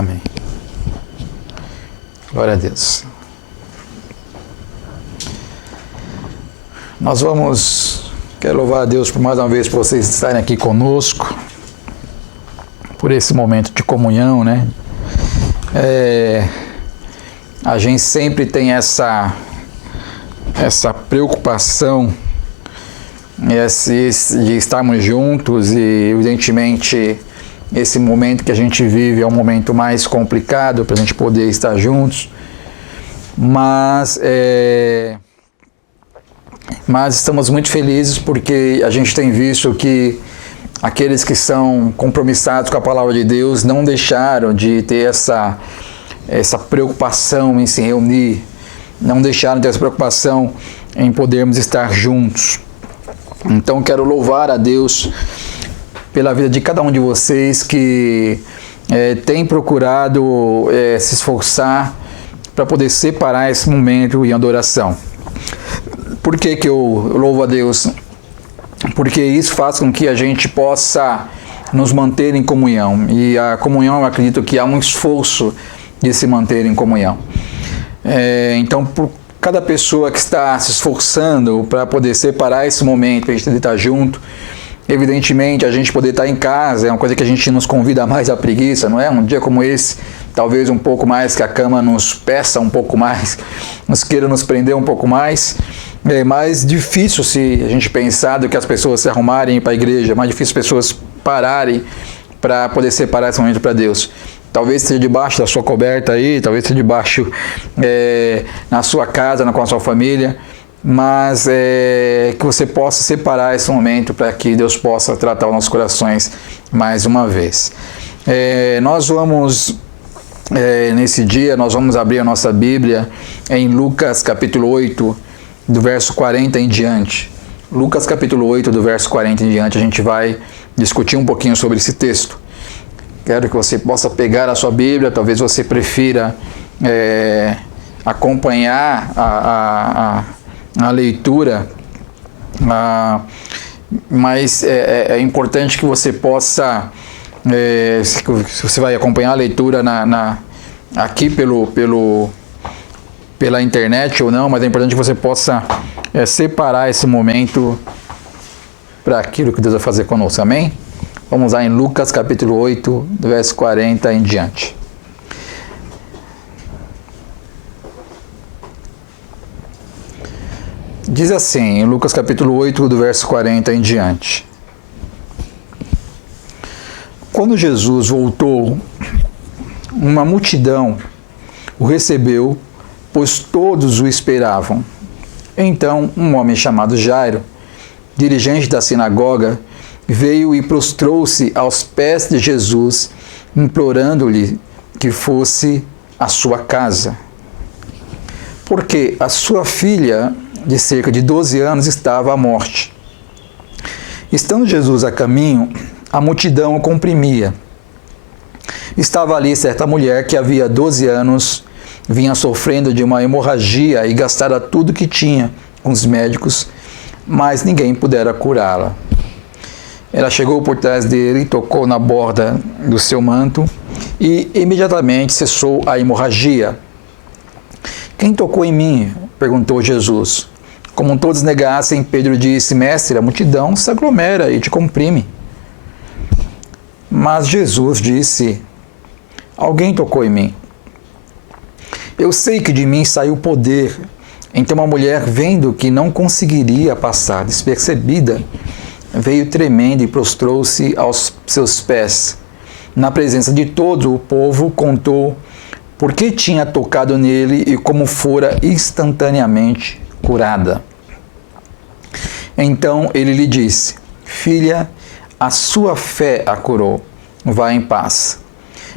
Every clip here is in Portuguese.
Amém. Glória a Deus. Quero louvar a Deus por mais uma vez por vocês estarem aqui conosco, por esse momento de comunhão, né? A gente sempre tem essa preocupação de estarmos juntos e, evidentemente, esse momento que a gente vive é um momento mais complicado para a gente poder estar juntos, mas estamos muito felizes porque a gente tem visto que aqueles que são compromissados com a palavra de Deus não deixaram de ter essa preocupação em se reunir, não deixaram de ter essa preocupação em podermos estar juntos. Então quero louvar a Deus pela vida de cada um de vocês que tem procurado se esforçar para poder separar esse momento em adoração. Por que eu louvo a Deus? Porque isso faz com que a gente possa nos manter em comunhão. E a comunhão, eu acredito que há um esforço de se manter em comunhão. Então, por cada pessoa que está se esforçando para poder separar esse momento, para a gente poder estar junto, evidentemente a gente poder estar em casa é uma coisa que a gente nos convida mais à preguiça, não é? Um dia como esse, talvez um pouco mais que a cama nos peça um pouco mais, nos queira nos prender um pouco mais. É mais difícil se a gente pensar do que as pessoas se arrumarem para a igreja, é mais difícil as pessoas pararem para poder separar esse momento para Deus. Talvez seja debaixo da sua coberta aí, talvez seja debaixo na sua casa, com a sua família, mas que você possa separar esse momento para que Deus possa tratar os nossos corações mais uma vez. Nós vamos, nesse dia, nós vamos abrir a nossa Bíblia em Lucas capítulo 8, do verso 40 em diante. Lucas capítulo 8, do verso 40 em diante, a gente vai discutir um pouquinho sobre esse texto. Quero que você possa pegar a sua Bíblia, talvez você prefira acompanhar a leitura, mas é importante que você possa, se você vai acompanhar a leitura aqui pela internet ou não, mas é importante que você possa separar esse momento para aquilo que Deus vai fazer conosco, amém? Vamos lá em Lucas capítulo 8, do verso 40 em diante. Diz assim, em Lucas capítulo 8, do verso 40 em diante. Quando Jesus voltou, uma multidão o recebeu, pois todos o esperavam. Então, um homem chamado Jairo, dirigente da sinagoga, veio e prostrou-se aos pés de Jesus, implorando-lhe que fosse à sua casa, porque a sua filha, de cerca de 12 anos, estava à morte. Estando Jesus a caminho, a multidão o comprimia. Estava ali certa mulher que havia 12 anos vinha sofrendo de uma hemorragia e gastara tudo que tinha com os médicos, mas ninguém pudera curá-la. Ela chegou por trás dele, tocou na borda do seu manto e imediatamente cessou a hemorragia. Quem tocou em mim? Perguntou Jesus. Como todos negassem, Pedro disse: Mestre, a multidão se aglomera e te comprime. Mas Jesus disse: Alguém tocou em mim. Eu sei que de mim saiu poder. Então a mulher, vendo que não conseguiria passar despercebida, veio tremendo e prostrou-se aos seus pés. Na presença de todo o povo, contou por que tinha tocado nele e como fora instantaneamente curada. Então ele lhe disse: Filha, a sua fé a curou. Vá em paz.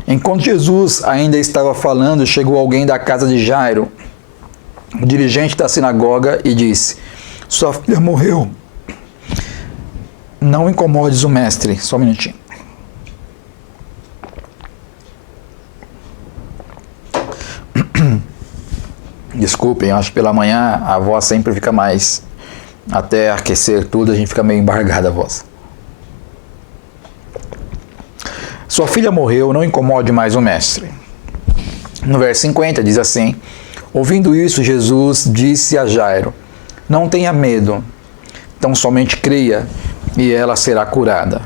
Enquanto Jesus ainda estava falando, chegou alguém da casa de Jairo, o dirigente da sinagoga, e disse: Sua filha morreu. Não incomodes o mestre. Só um minutinho. Desculpem, acho que pela manhã a voz sempre fica mais... Até aquecer tudo, a gente fica meio embargada a voz. sua filha morreu, não incomode mais o mestre. No verso 50 diz assim: ouvindo isso, Jesus disse a Jairo: não tenha medo, tão somente creia e ela será curada.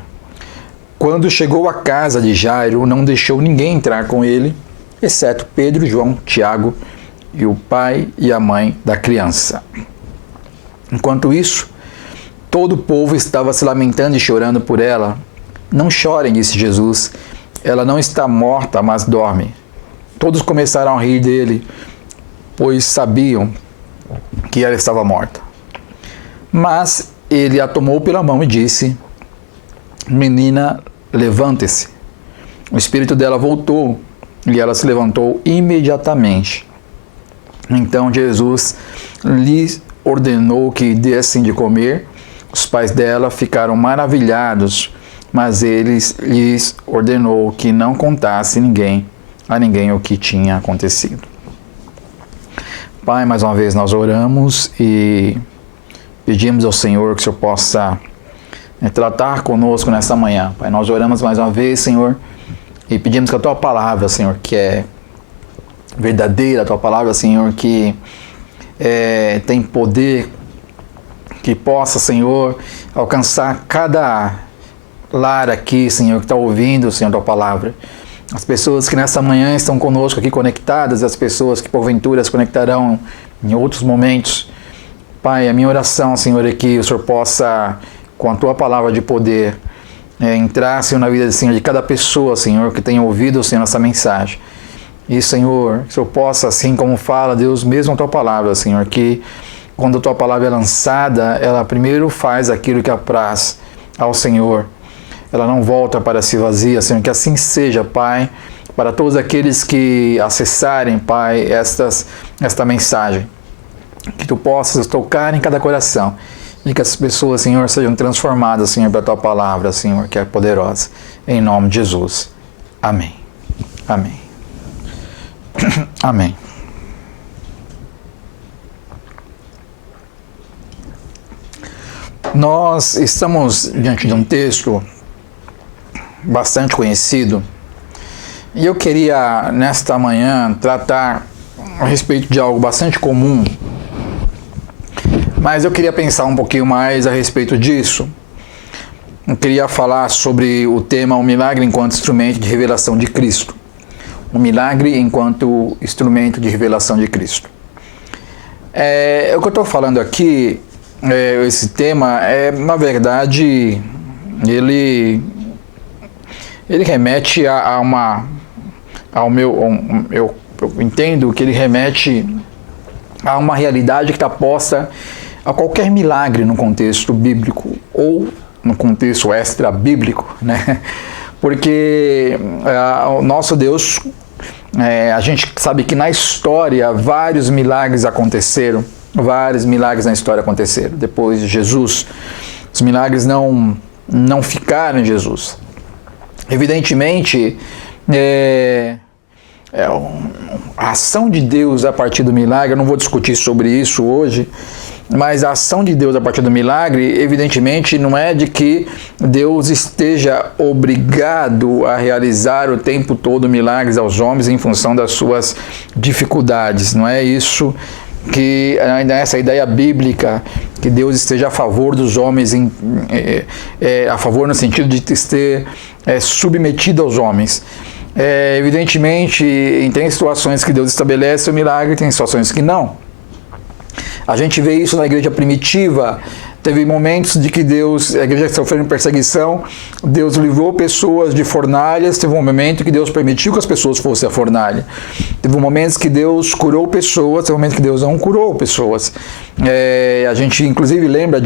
Quando chegou à casa de Jairo, não deixou ninguém entrar com ele, exceto Pedro, João, Tiago e o pai e a mãe da criança. Enquanto isso, todo o povo estava se lamentando e chorando por ela. Não chorem, disse Jesus, ela não está morta, mas dorme. Todos começaram a rir dele, pois sabiam que ela estava morta. Mas ele a tomou pela mão e disse: menina, levante-se. O espírito dela voltou e ela se levantou imediatamente. Então Jesus lhes ordenou que dessem de comer. Os pais dela ficaram maravilhados, mas ele lhes ordenou que não contasse a ninguém o que tinha acontecido. Pai, mais uma vez nós oramos e pedimos ao Senhor que o Senhor possa tratar conosco nesta manhã. Pai, nós oramos mais uma vez, Senhor, e pedimos que a Tua palavra, Senhor, que é verdadeira, a Tua palavra, Senhor, que tem poder, que possa, Senhor, alcançar cada lar aqui, Senhor, que está ouvindo, Senhor, a Tua palavra. As pessoas que nessa manhã estão conosco aqui conectadas, as pessoas que porventura se conectarão em outros momentos. Pai, a minha oração, Senhor, é que o Senhor possa, com a Tua palavra de poder, entrar, Senhor, na vida, Senhor, de cada pessoa, Senhor, que tenha ouvido, Senhor, essa mensagem. E, Senhor, que o Senhor possa, assim como fala, Deus, mesmo a Tua palavra, Senhor, que quando a Tua palavra é lançada, ela primeiro faz aquilo que apraz ao Senhor. Ela não volta para si vazia, Senhor, que assim seja, Pai, para todos aqueles que acessarem, Pai, esta mensagem. Que Tu possas tocar em cada coração e que as pessoas, Senhor, sejam transformadas, Senhor, pela Tua palavra, Senhor, que é poderosa. Em nome de Jesus. Amém. Amém. Amém. Nós estamos diante de um texto bastante conhecido e eu queria, nesta manhã, tratar a respeito de algo bastante comum, mas eu queria pensar um pouquinho mais a respeito disso. Eu queria falar sobre o tema o milagre enquanto instrumento de revelação de Cristo. O milagre enquanto instrumento de revelação de Cristo. O que eu estou falando aqui, esse tema, na verdade, ele remete eu entendo que ele remete a uma realidade que está posta a qualquer milagre no contexto bíblico ou no contexto extra-bíblico, né? Porque o nosso Deus, a gente sabe que na história vários milagres aconteceram, vários milagres na história aconteceram. Depois de Jesus, os milagres não ficaram em Jesus. Evidentemente, a ação de Deus a partir do milagre, eu não vou discutir sobre isso hoje, mas a ação de Deus a partir do milagre, evidentemente, não é de que Deus esteja obrigado a realizar o tempo todo milagres aos homens em função das suas dificuldades. Não é isso que ainda essa ideia bíblica que Deus esteja a favor dos homens, a favor no sentido de ter submetido aos homens. Evidentemente, tem situações que Deus estabelece o milagre, tem situações que não. A gente vê isso na igreja primitiva. Teve momentos de que a igreja sofreu perseguição, Deus livrou pessoas de fornalhas, teve um momento que Deus permitiu que as pessoas fossem à fornalha. Teve momentos que Deus curou pessoas, teve momentos que Deus não curou pessoas. A gente inclusive lembra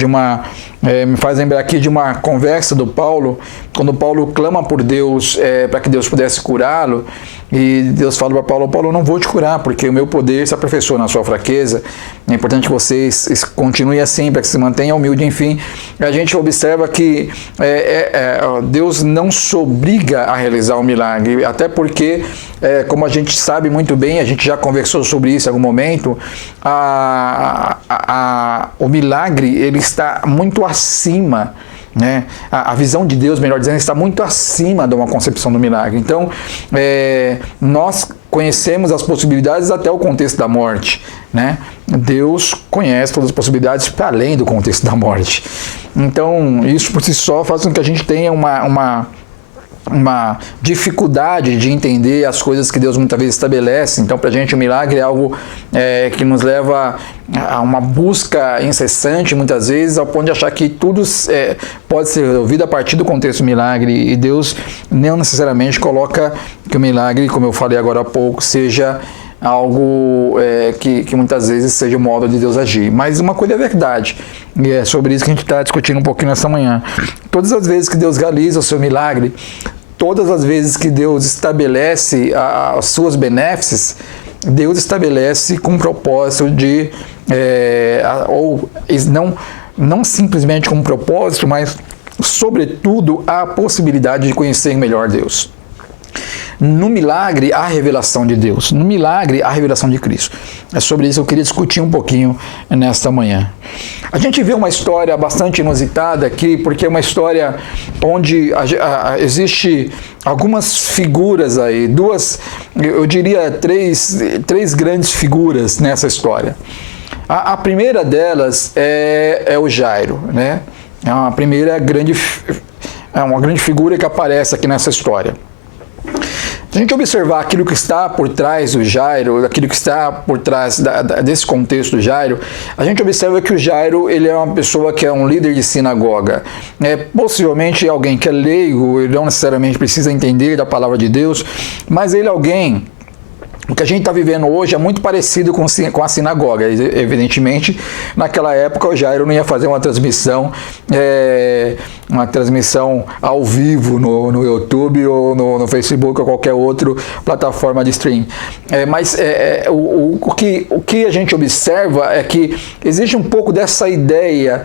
me faz lembrar aqui de uma conversa do Paulo, quando Paulo clama por Deus para que Deus pudesse curá-lo, e Deus fala para Paulo: Paulo, eu não vou te curar, porque o meu poder se aperfeiçoa na sua fraqueza. É importante que vocês continuem assim, para que se mantenha humilde. Enfim, a gente observa que Deus não se obriga a realizar o milagre, até porque, como a gente sabe muito bem, a gente já conversou sobre isso em algum momento, o milagre ele está muito acima né? A visão de Deus, melhor dizendo, está muito acima de uma concepção do milagre. Então, nós conhecemos as possibilidades até o contexto da morte, né? Deus conhece todas as possibilidades para além do contexto da morte. Então, isso por si só faz com que a gente tenha uma dificuldade de entender as coisas que Deus muitas vezes estabelece. Então, para a gente, o milagre é algo que nos leva a uma busca incessante, muitas vezes, ao ponto de achar que tudo pode ser resolvido a partir do contexto do milagre, e Deus não necessariamente coloca que o milagre, como eu falei agora há pouco, seja algo que muitas vezes seja o modo de Deus agir. Mas uma coisa é verdade, e é sobre isso que a gente está discutindo um pouquinho nessa manhã. Todas as vezes que Deus realiza o seu milagre, todas as vezes que Deus estabelece as suas benéficas, Deus estabelece com o propósito de, não simplesmente com um propósito, mas sobretudo a possibilidade de conhecer melhor Deus. No milagre, há a revelação de Deus. No milagre, há a revelação de Cristo. É sobre isso que eu queria discutir um pouquinho nesta manhã. A gente vê uma história bastante inusitada aqui, porque é uma história onde existe algumas figuras aí, eu diria três grandes figuras nessa história. A primeira delas é o Jairo, né? É uma grande figura que aparece aqui nessa história. Se a gente observar aquilo que está por trás do Jairo, aquilo que está por trás desse contexto do Jairo, a gente observa que o Jairo, ele é uma pessoa que é um líder de sinagoga. Possivelmente alguém que é leigo, ele não necessariamente precisa entender da palavra de Deus, mas ele é alguém... O que a gente está vivendo hoje é muito parecido com a sinagoga. Evidentemente, naquela época o Jairo não ia fazer uma transmissão ao vivo no YouTube ou no Facebook ou qualquer outra plataforma de stream. O que a gente observa é que existe um pouco dessa ideia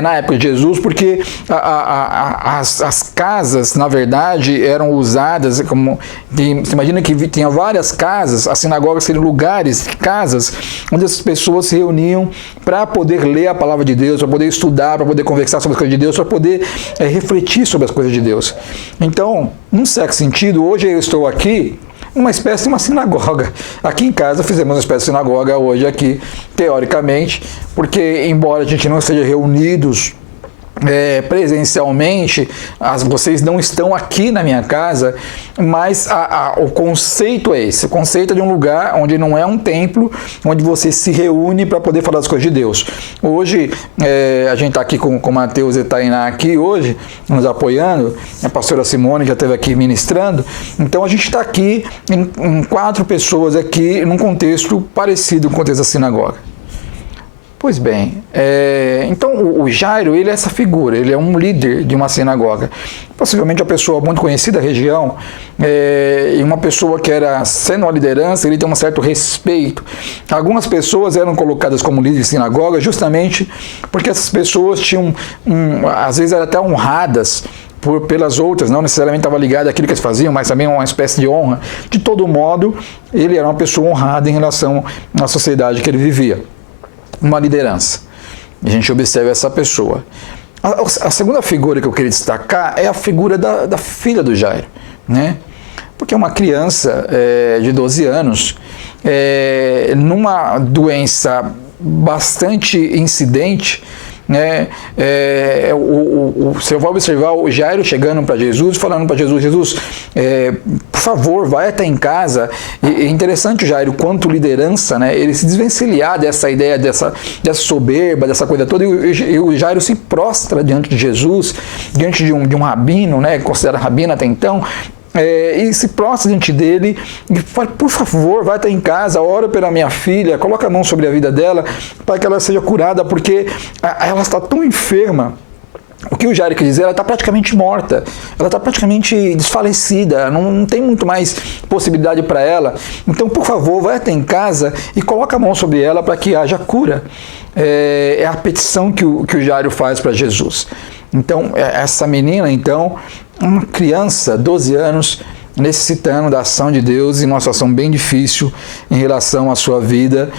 na época de Jesus, porque as casas, na verdade, eram usadas como... Você imagina que tinha várias casas. As sinagogas seriam lugares, casas, onde as pessoas se reuniam para poder ler a palavra de Deus, para poder estudar, para poder conversar sobre as coisas de Deus, para poder refletir sobre as coisas de Deus. Então, num certo sentido, hoje eu estou aqui uma espécie de uma sinagoga. Aqui em casa fizemos uma espécie de sinagoga hoje aqui, teoricamente, porque embora a gente não esteja reunidos presencialmente, vocês não estão aqui na minha casa, mas o conceito é esse. O conceito é de um lugar onde não é um templo, onde você se reúne para poder falar das coisas de Deus. Hoje, a gente está aqui com o Mateus e Tainá aqui hoje, nos apoiando, a pastora Simone já esteve aqui ministrando, então a gente está aqui em 4 pessoas aqui, num contexto parecido com o contexto da sinagoga. Pois bem, então o Jairo, ele é essa figura, ele é um líder de uma sinagoga, possivelmente uma pessoa muito conhecida da região, e uma pessoa que era, sendo uma liderança, ele tem um certo respeito. Algumas pessoas eram colocadas como líderes de sinagoga justamente porque essas pessoas tinham, às vezes eram até honradas pelas outras, não necessariamente estava ligado àquilo que eles faziam, mas também uma espécie de honra. De todo modo, ele era uma pessoa honrada em relação à sociedade que ele vivia. Uma liderança. A gente observa essa pessoa. A segunda figura que eu queria destacar é a figura da filha do Jairo, né? Porque é uma criança de 12 anos, numa doença bastante incidente, né? Você vai observar o Jairo chegando para Jesus, falando para Jesus, por favor, vai até em casa. E é interessante o Jairo, quanto liderança, né? Ele se desvencilhar dessa ideia, dessa soberba, dessa coisa toda, e o Jairo se prostra diante de Jesus, diante de um rabino, né? Considerado rabino até então, e se prostra diante dele e fala, por favor, vai até em casa, ora pela minha filha, coloca a mão sobre a vida dela para que ela seja curada, porque ela está tão enferma. O que o Jairo quer dizer, ela está praticamente morta, ela está praticamente desfalecida, não tem muito mais possibilidade para ela. Então, por favor, vai até em casa e coloca a mão sobre ela para que haja cura. É a petição que o Jairo faz para Jesus. Então, essa menina, então, uma criança, 12 anos, necessitando da ação de Deus em uma situação bem difícil em relação à sua vida,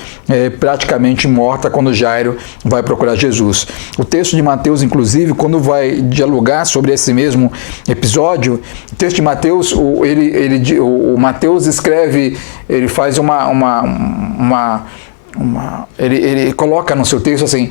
praticamente morta, quando Jairo vai procurar Jesus. O texto de Mateus, inclusive, quando vai dialogar sobre esse mesmo episódio, o texto de Mateus, o Mateus escreve, ele faz ele coloca no seu texto assim,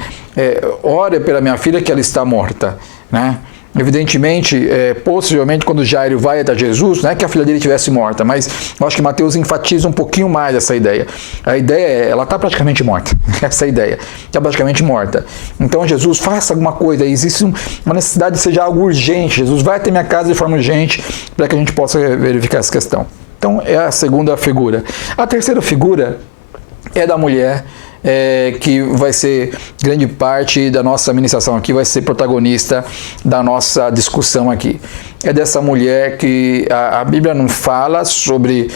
ore pela minha filha que ela está morta, né? Evidentemente, possivelmente, quando Jairo vai até Jesus, não é que a filha dele estivesse morta, mas eu acho que Mateus enfatiza um pouquinho mais essa ideia. A ideia ela está praticamente morta. Essa é a ideia. Está praticamente morta. Então, Jesus, faça alguma coisa. Existe uma necessidade de seja algo urgente. Jesus vai até minha casa de forma urgente para que a gente possa verificar essa questão. Então, é a segunda figura. A terceira figura é da mulher, que vai ser grande parte da nossa ministração aqui, vai ser protagonista da nossa discussão aqui. É dessa mulher que a Bíblia não fala sobre,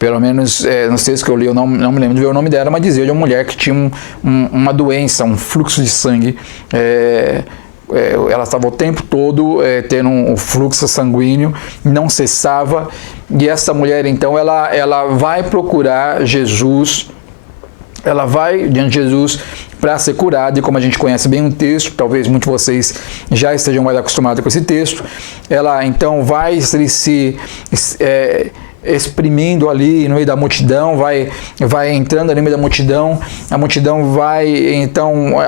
pelo menos nos textos que eu li, eu não me lembro de ver o nome dela, mas dizia de uma mulher que tinha uma doença, um fluxo de sangue. Ela estava o tempo todo tendo um fluxo sanguíneo, não cessava, e essa mulher então ela vai procurar Jesus. Ela vai diante de Jesus para ser curada, e como a gente conhece bem o texto, talvez muitos de vocês já estejam mais acostumados com esse texto, ela então vai se exprimindo ali no meio da multidão, vai entrando ali no meio da multidão, a multidão vai, então,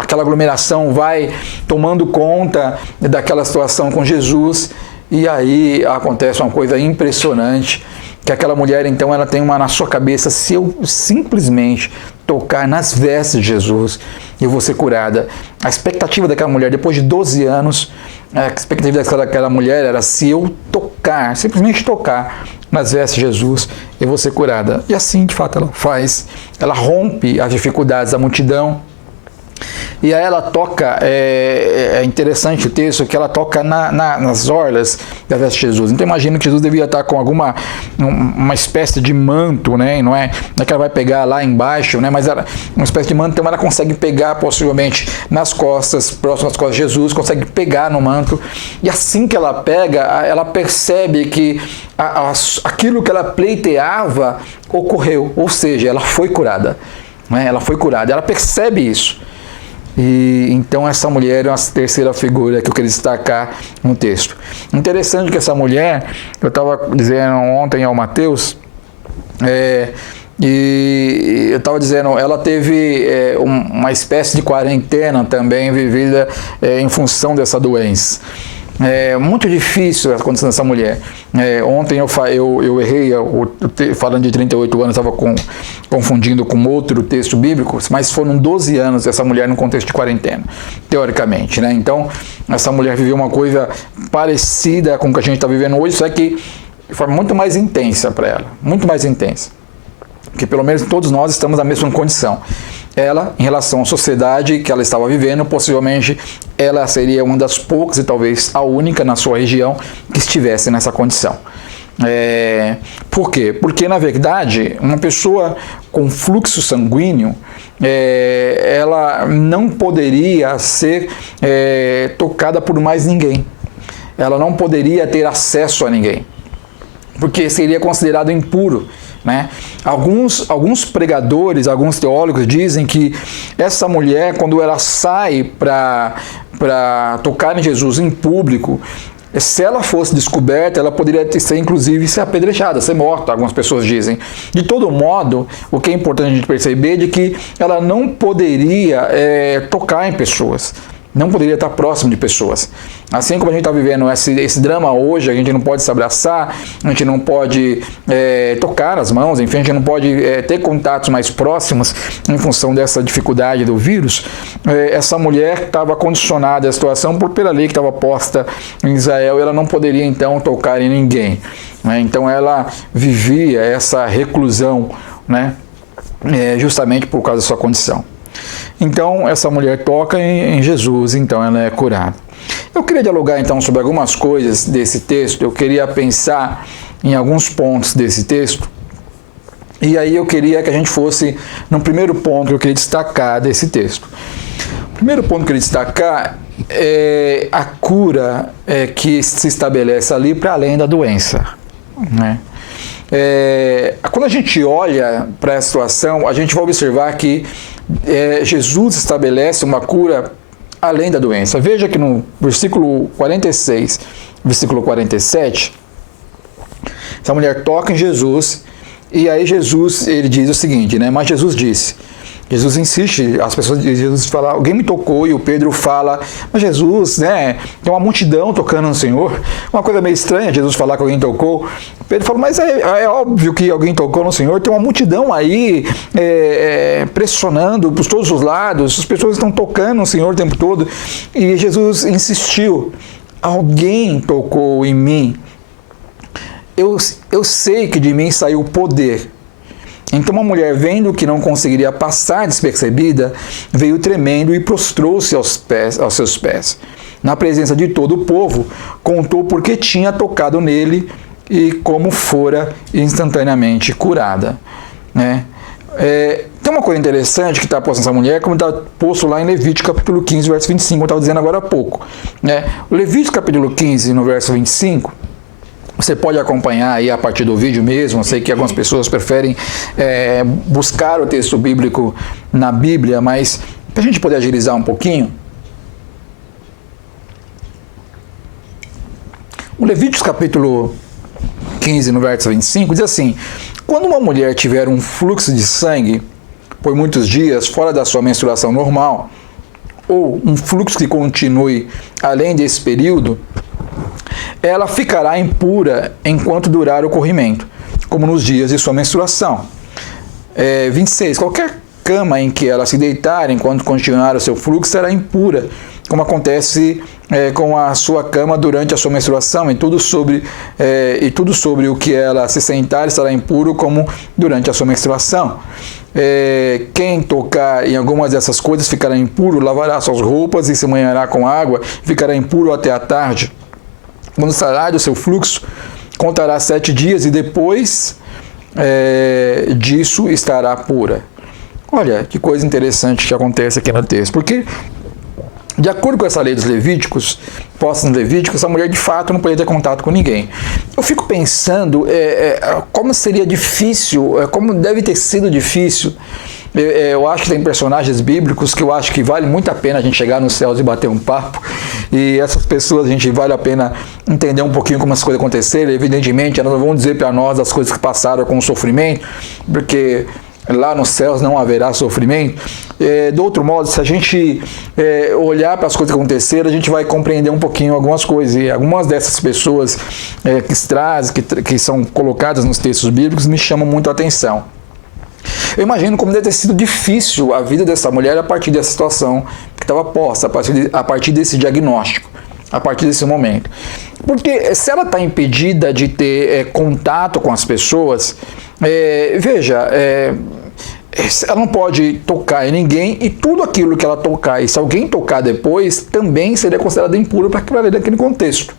aquela aglomeração vai tomando conta daquela situação com Jesus, e aí acontece uma coisa impressionante, que aquela mulher, então, ela tem na sua cabeça, se eu simplesmente tocar nas vestes de Jesus, eu vou ser curada. A expectativa daquela mulher, depois de 12 anos, a expectativa daquela mulher era, se eu tocar, simplesmente tocar nas vestes de Jesus, eu vou ser curada. E assim, de fato, ela faz. Ela rompe as dificuldades da multidão. E aí ela toca, é interessante o texto, que ela toca nas orlas da veste de Jesus. Então imagino que Jesus devia estar com uma espécie de manto, né? Não é que ela vai pegar lá embaixo, né? Mas uma espécie de manto, então ela consegue pegar possivelmente nas costas, próximo às costas de Jesus, consegue pegar no manto. E assim que ela pega, ela percebe que aquilo que ela pleiteava ocorreu, ou seja, ela foi curada. Né? Ela foi curada, ela percebe isso. E então essa mulher é uma terceira figura que eu queria destacar no texto. Interessante que essa mulher, eu estava dizendo ontem ao Mateus, e eu estava dizendo, ela teve uma espécie de quarentena também vivida em função dessa doença. É muito difícil a condição dessa mulher. Ontem eu errei, falando de 38 anos, estava confundindo com outro texto bíblico, mas foram 12 anos essa mulher no contexto de quarentena, teoricamente. Né? Então, essa mulher viveu uma coisa parecida com o que a gente está vivendo hoje, só que de forma muito mais intensa para ela, muito mais intensa. Porque pelo menos todos nós estamos na mesma condição. Ela, em relação à sociedade que ela estava vivendo, possivelmente ela seria uma das poucas e talvez a única na sua região que estivesse nessa condição. Por quê? Porque, na verdade, uma pessoa com fluxo sanguíneo, ela não poderia ser tocada por mais ninguém. Ela não poderia ter acesso a ninguém, porque seria considerado impuro. Né? Alguns pregadores, alguns teólogos dizem que essa mulher, quando ela sai para tocar em Jesus em público, se ela fosse descoberta, ela poderia inclusive ser apedrejada, ser morta, algumas pessoas dizem. De todo modo, o que é importante a gente perceber é de que ela não poderia tocar em pessoas. Não poderia estar próximo de pessoas. Assim como a gente está vivendo esse drama hoje, a gente não pode se abraçar, a gente não pode tocar as mãos, enfim, a gente não pode ter contatos mais próximos em função dessa dificuldade do vírus. Essa mulher estava condicionada à situação pela lei que estava posta em Israel, e ela não poderia então tocar em ninguém. Né? Então ela vivia essa reclusão, né? Justamente por causa da sua condição. Então, essa mulher toca em Jesus, então ela é curada. Eu queria dialogar, então, sobre algumas coisas desse texto, eu queria pensar em alguns pontos desse texto, e aí eu queria que a gente fosse no primeiro ponto que eu queria destacar desse texto. O primeiro ponto que eu queria destacar a cura que se estabelece ali para além da doença, né? Quando a gente olha para essa situação, a gente vai observar que Jesus estabelece uma cura além da doença. Veja que no versículo 46, versículo 47, essa mulher toca em Jesus, e aí Jesus, ele diz o seguinte, né? Mas Jesus disse, Jesus insiste, as pessoas dizem, Jesus fala, alguém me tocou, e o Pedro fala, mas Jesus, né, tem uma multidão tocando no Senhor, uma coisa meio estranha Jesus falar que alguém tocou. Pedro fala, mas é óbvio que alguém tocou no Senhor, tem uma multidão aí pressionando por todos os lados, as pessoas estão tocando no Senhor o tempo todo, e Jesus insistiu, alguém tocou em mim, eu sei que de mim saiu o poder. Então uma mulher, vendo que não conseguiria passar despercebida, veio tremendo e prostrou-se aos seus pés. Na presença de todo o povo, contou por que tinha tocado nele e como fora instantaneamente curada, né? Tem uma coisa interessante que está posta nessa mulher, como está posto lá em Levítico capítulo 15, verso 25, como eu estava dizendo agora há pouco, né? O Levítico capítulo 15, no verso 25, você pode acompanhar aí a partir do vídeo mesmo. Eu sei que algumas pessoas preferem buscar o texto bíblico na Bíblia, mas para a gente poder agilizar um pouquinho, o Levítico capítulo 15, no verso 25, diz assim, quando uma mulher tiver um fluxo de sangue por muitos dias fora da sua menstruação normal, ou um fluxo que continue além desse período, ela ficará impura enquanto durar o corrimento, como nos dias de sua menstruação. 26. Qualquer cama em que ela se deitar enquanto continuar o seu fluxo será impura, como acontece com a sua cama durante a sua menstruação, e tudo sobre o que ela se sentar estará impuro, como durante a sua menstruação. Quem tocar em algumas dessas coisas ficará impuro, lavará suas roupas e se banhará com água, ficará impuro até a tarde. Quando sairá do seu fluxo, contará 7 dias e depois disso estará pura. Olha que coisa interessante que acontece aqui no texto, porque de acordo com essa lei dos Levíticos, posta no Levítico, essa mulher de fato não podia ter contato com ninguém. Eu fico pensando como seria difícil, como deve ter sido difícil. Eu acho que tem personagens bíblicos que eu acho que vale muito a pena a gente chegar nos céus e bater um papo, e essas pessoas vale a pena entender um pouquinho como as coisas aconteceram. Evidentemente elas não vão dizer para nós as coisas que passaram com o sofrimento, porque lá nos céus não haverá sofrimento. Do outro modo, se a gente olhar para as coisas que aconteceram, a gente vai compreender um pouquinho algumas coisas, e algumas dessas pessoas que são colocadas nos textos bíblicos me chamam muito a atenção. Eu imagino como deve ter sido difícil a vida dessa mulher a partir dessa situação que estava posta, a partir desse diagnóstico, a partir desse momento. Porque se ela está impedida de ter contato com as pessoas, ela não pode tocar em ninguém, e tudo aquilo que ela tocar, e se alguém tocar depois, também seria considerado impuro para aquilo ali daquele contexto.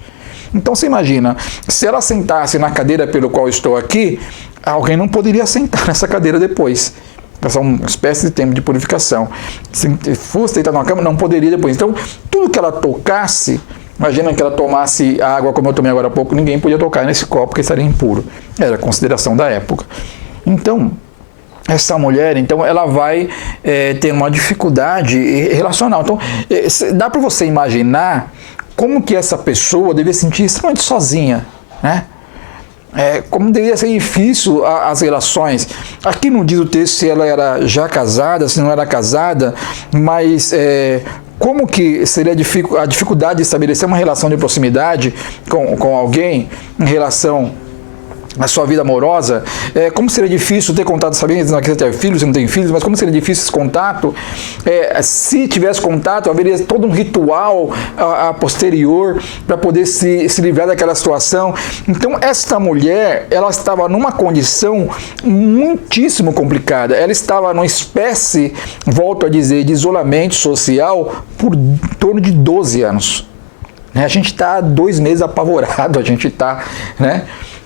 Então você imagina, se ela sentasse na cadeira pelo qual estou aqui, alguém não poderia sentar nessa cadeira depois. Essa é uma espécie de tempo de purificação. Se fosse deitar numa cama, não poderia depois. Então, tudo que ela tocasse, imagina que ela tomasse água como eu tomei agora há pouco, ninguém podia tocar nesse copo porque estaria impuro. Era a consideração da época. Então, essa mulher, ela vai ter uma dificuldade relacional. Então, dá para você imaginar como que essa pessoa devia se sentir extremamente sozinha, né? Como deveria ser difícil as relações. Aqui não diz o texto se ela era já casada, se não era casada, mas como que seria a dificuldade de estabelecer uma relação de proximidade com alguém em relação a sua vida amorosa, como seria difícil ter contato, sabendo se não quer ter filhos, se não tem filhos, mas como seria difícil esse contato. Se tivesse contato, haveria todo um ritual a posterior para poder se livrar daquela situação. Então esta mulher, ela estava numa condição muitíssimo complicada. Ela estava numa espécie, volto a dizer, de isolamento social por em torno de 12 anos. A gente está há 2 meses apavorado, a gente está, né?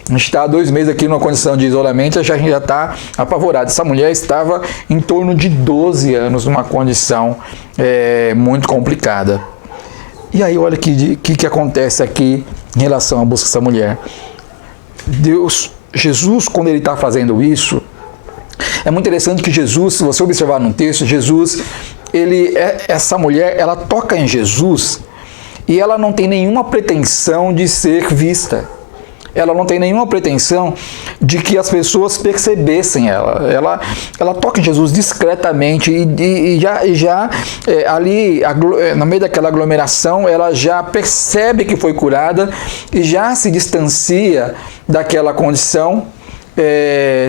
A gente está há 2 meses aqui numa condição de isolamento, a gente já está apavorado. Essa mulher estava em torno de 12 anos numa condição muito complicada. E aí olha o que acontece aqui em relação à busca dessa mulher. Jesus, quando ele está fazendo isso, é muito interessante que Jesus, se você observar no texto, Jesus, essa mulher, ela toca em Jesus e ela não tem nenhuma pretensão de ser vista. Ela não tem nenhuma pretensão de que as pessoas percebessem ela. Ela toca em Jesus discretamente e já ali, no meio daquela aglomeração, ela já percebe que foi curada e já se distancia daquela condição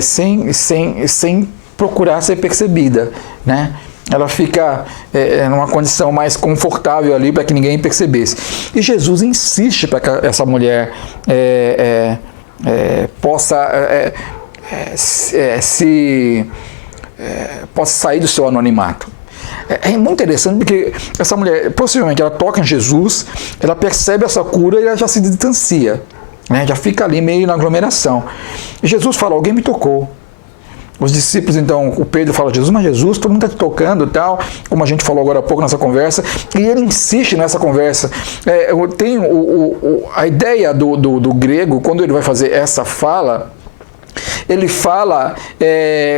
sem procurar ser percebida, né? Ela fica numa condição mais confortável ali para que ninguém percebesse. E Jesus insiste para que essa mulher possa sair do seu anonimato. É muito interessante porque essa mulher, possivelmente, ela toca em Jesus, ela percebe essa cura e ela já se distancia, né? Já fica ali meio na aglomeração. E Jesus fala, alguém me tocou. Os discípulos, então, o Pedro fala a Jesus, mas Jesus, todo mundo está te tocando e tal, como a gente falou agora há pouco nessa conversa, e ele insiste nessa conversa. Tem a ideia do grego, quando ele vai fazer essa fala, ele fala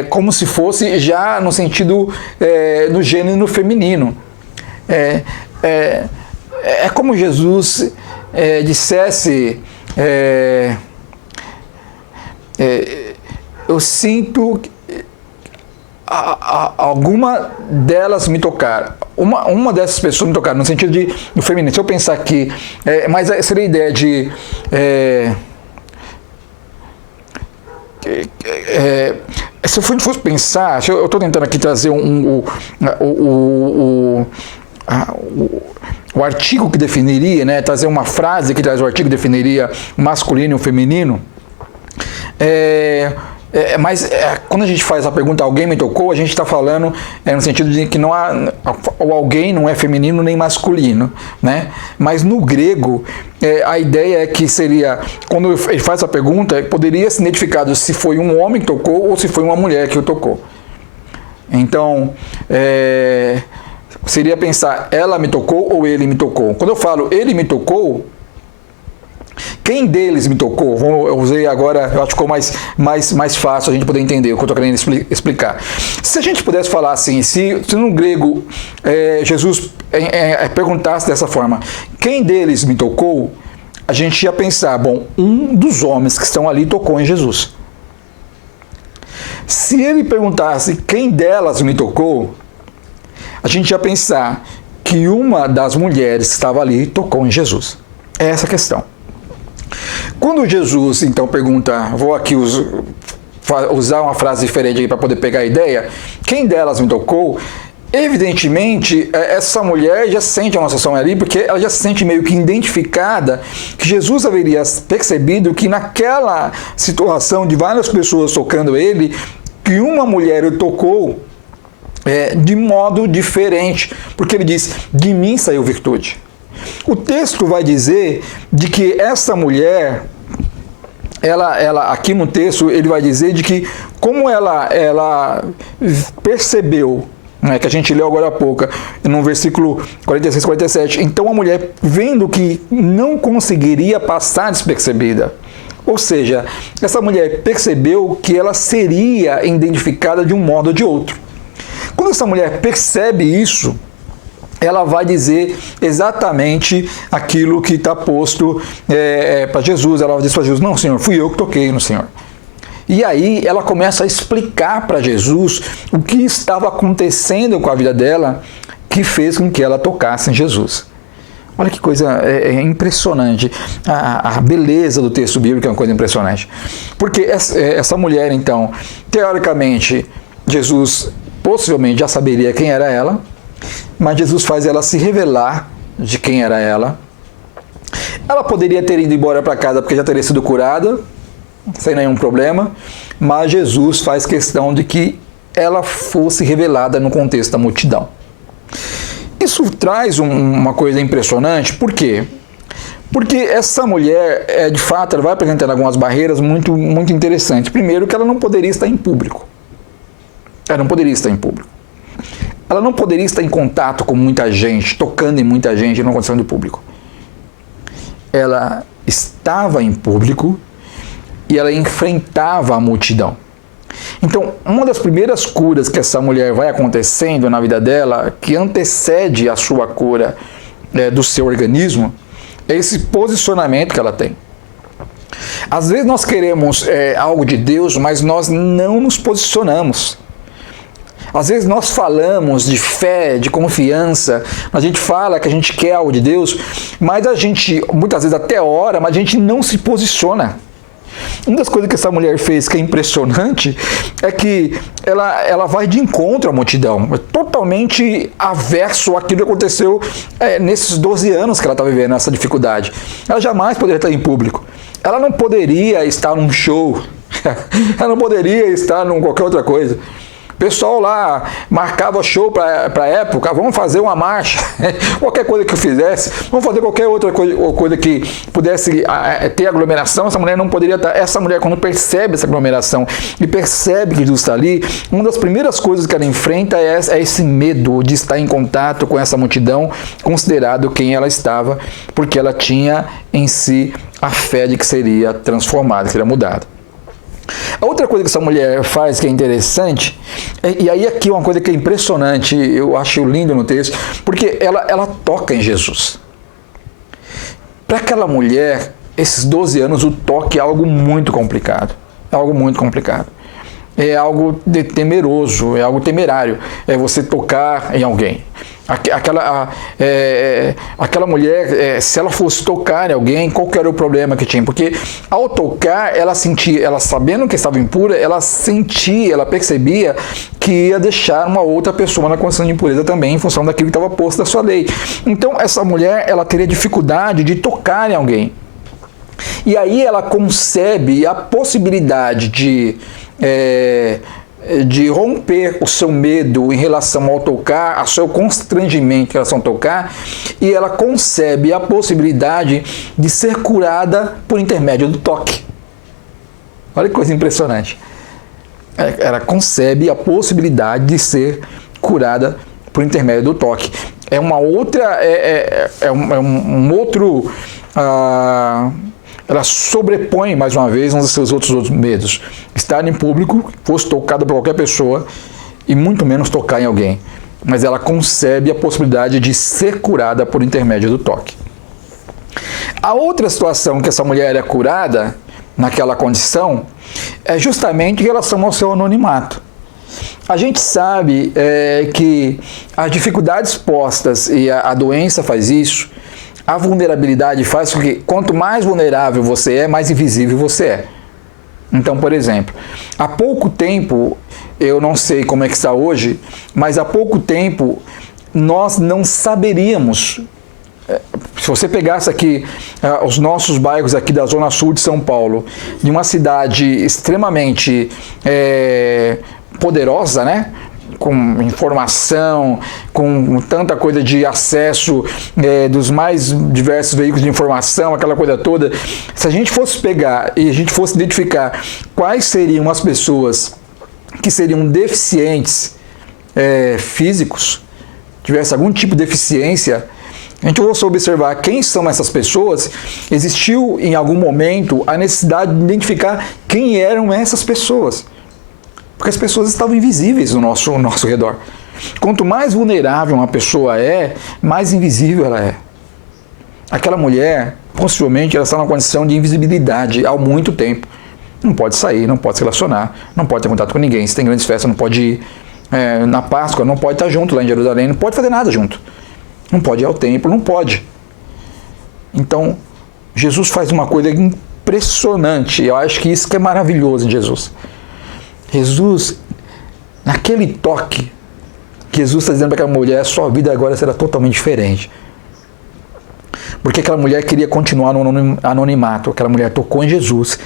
como se fosse já no sentido no gênero feminino. É como Jesus dissesse... eu sinto que alguma delas me tocaram. Uma dessas pessoas me tocaram, no sentido do feminino. Se eu pensar aqui, mas seria a ideia de... se eu fosse pensar, eu estou tentando aqui trazer o artigo que definiria, né, trazer uma frase que traz o artigo que definiria masculino e feminino. Mas quando a gente faz a pergunta alguém me tocou, a gente está falando no sentido de que não há, o alguém não é feminino nem masculino, né? Mas no grego a ideia é que seria, quando ele faz a pergunta, poderia ser identificado se foi um homem que tocou ou se foi uma mulher que o tocou. Então seria pensar ela me tocou ou ele me tocou. Quando eu falo ele me tocou, quem deles me tocou? Eu usei agora, eu acho que ficou mais fácil a gente poder entender o que eu estou querendo explicar. Se a gente pudesse falar assim, se no grego Jesus perguntasse dessa forma, quem deles me tocou? A gente ia pensar, bom, um dos homens que estão ali tocou em Jesus. Se ele perguntasse quem delas me tocou, a gente ia pensar que uma das mulheres que estava ali tocou em Jesus. É essa a questão. Quando Jesus, então, pergunta, vou aqui usar uma frase diferente para poder pegar a ideia, quem delas me tocou? Evidentemente, essa mulher já sente uma sensação ali, porque ela já se sente meio que identificada, que Jesus haveria percebido que naquela situação de várias pessoas tocando ele, que uma mulher o tocou de modo diferente, porque ele diz, de mim saiu virtude. O texto vai dizer de que essa mulher, ela aqui no texto, ele vai dizer de que como ela percebeu, né, que a gente leu agora há pouco, no versículo 46, 47, então a mulher, vendo que não conseguiria passar despercebida, ou seja, essa mulher percebeu que ela seria identificada de um modo ou de outro. Quando essa mulher percebe isso, ela vai dizer exatamente aquilo que está posto para Jesus. Ela diz para Jesus, não, Senhor, fui eu que toquei no Senhor. E aí ela começa a explicar para Jesus o que estava acontecendo com a vida dela, que fez com que ela tocasse em Jesus. Olha que coisa impressionante. A beleza do texto bíblico é uma coisa impressionante. Porque essa mulher, então, teoricamente, Jesus possivelmente já saberia quem era ela, mas Jesus faz ela se revelar de quem era ela. Ela poderia ter ido embora para casa porque já teria sido curada, sem nenhum problema, mas Jesus faz questão de que ela fosse revelada no contexto da multidão. Isso traz uma coisa impressionante, por quê? Porque essa mulher, de fato, ela vai apresentando algumas barreiras muito, muito interessantes. Primeiro, que ela não poderia estar em público. Ela não poderia estar em público. ela não poderia estar em contato com muita gente, tocando em muita gente numa condição de público. Ela estava em público e ela enfrentava a multidão. Então, uma das primeiras curas que essa mulher vai acontecendo na vida dela, que antecede a sua cura do seu organismo, é esse posicionamento que ela tem. Às vezes nós queremos algo de Deus, mas nós não nos posicionamos. Às vezes nós falamos de fé, de confiança, a gente fala que a gente quer algo de Deus, mas a gente, muitas vezes até ora, mas a gente não se posiciona. Uma das coisas que essa mulher fez que é impressionante é que ela vai de encontro à multidão, totalmente averso àquilo que aconteceu nesses 12 anos que ela está vivendo essa dificuldade. Ela jamais poderia estar em público. Ela não poderia estar num show, ela não poderia estar em qualquer outra coisa. O pessoal lá marcava show para a época, vamos fazer uma marcha, qualquer coisa que eu fizesse, vamos fazer qualquer outra coisa que pudesse ter aglomeração, essa mulher não poderia estar. Essa mulher, quando percebe essa aglomeração e percebe que Jesus está ali, uma das primeiras coisas que ela enfrenta é esse medo de estar em contato com essa multidão, considerado quem ela estava, porque ela tinha em si a fé de que seria transformada, que seria mudada. A outra coisa que essa mulher faz que é interessante, e aí aqui uma coisa que é impressionante, eu acho lindo no texto, porque ela toca em Jesus. Para aquela mulher, esses 12 anos, o toque é algo muito complicado. É algo muito complicado. É algo temeroso, é algo temerário. É você tocar em alguém. Aquela mulher, se ela fosse tocar em alguém, qual que era o problema que tinha? Porque ao tocar, ela sentia, ela sabendo que estava impura, ela sentia, ela percebia que ia deixar uma outra pessoa na condição de impureza também, em função daquilo que estava posto da sua lei. Então, essa mulher, ela teria dificuldade de tocar em alguém. E aí ela concebe a possibilidade de romper o seu medo em relação ao tocar, ao seu constrangimento em relação ao tocar, e ela concebe a possibilidade de ser curada por intermédio do toque. Olha que coisa impressionante. Ela concebe a possibilidade de ser curada por intermédio do toque. É uma outra, um outro... ela sobrepõe, mais uma vez, um dos seus outros medos. Estar em público, fosse tocada por qualquer pessoa, e muito menos tocar em alguém. Mas ela concebe a possibilidade de ser curada por intermédio do toque. A outra situação que essa mulher é curada, naquela condição, é justamente em relação ao seu anonimato. A gente sabe que as dificuldades postas, e a doença faz isso, a vulnerabilidade faz com que, quanto mais vulnerável você é, mais invisível você é. Então, por exemplo, há pouco tempo, eu não sei como é que está hoje, mas há pouco tempo nós não saberíamos, se você pegasse aqui os nossos bairros aqui da Zona Sul de São Paulo, de uma cidade extremamente poderosa, né? Com informação, com tanta coisa de acesso dos mais diversos veículos de informação, aquela coisa toda. Se a gente fosse pegar e a gente fosse identificar quais seriam as pessoas que seriam deficientes físicos, tivesse algum tipo de deficiência, a gente fosse observar quem são essas pessoas, existiu em algum momento a necessidade de identificar quem eram essas pessoas. Porque as pessoas estavam invisíveis no nosso redor. Quanto mais vulnerável uma pessoa é, mais invisível ela é. Aquela mulher, possivelmente, ela está numa condição de invisibilidade há muito tempo. Não pode sair, não pode se relacionar, não pode ter contato com ninguém. Se tem grandes festas, não pode ir na Páscoa, não pode estar junto lá em Jerusalém, não pode fazer nada junto. Não pode ir ao templo, não pode. Então, Jesus faz uma coisa impressionante. Eu acho que isso que é maravilhoso em Jesus. Jesus, naquele toque, Jesus está dizendo para aquela mulher, sua vida agora será totalmente diferente. Porque aquela mulher queria continuar no anonimato, aquela mulher tocou em Jesus,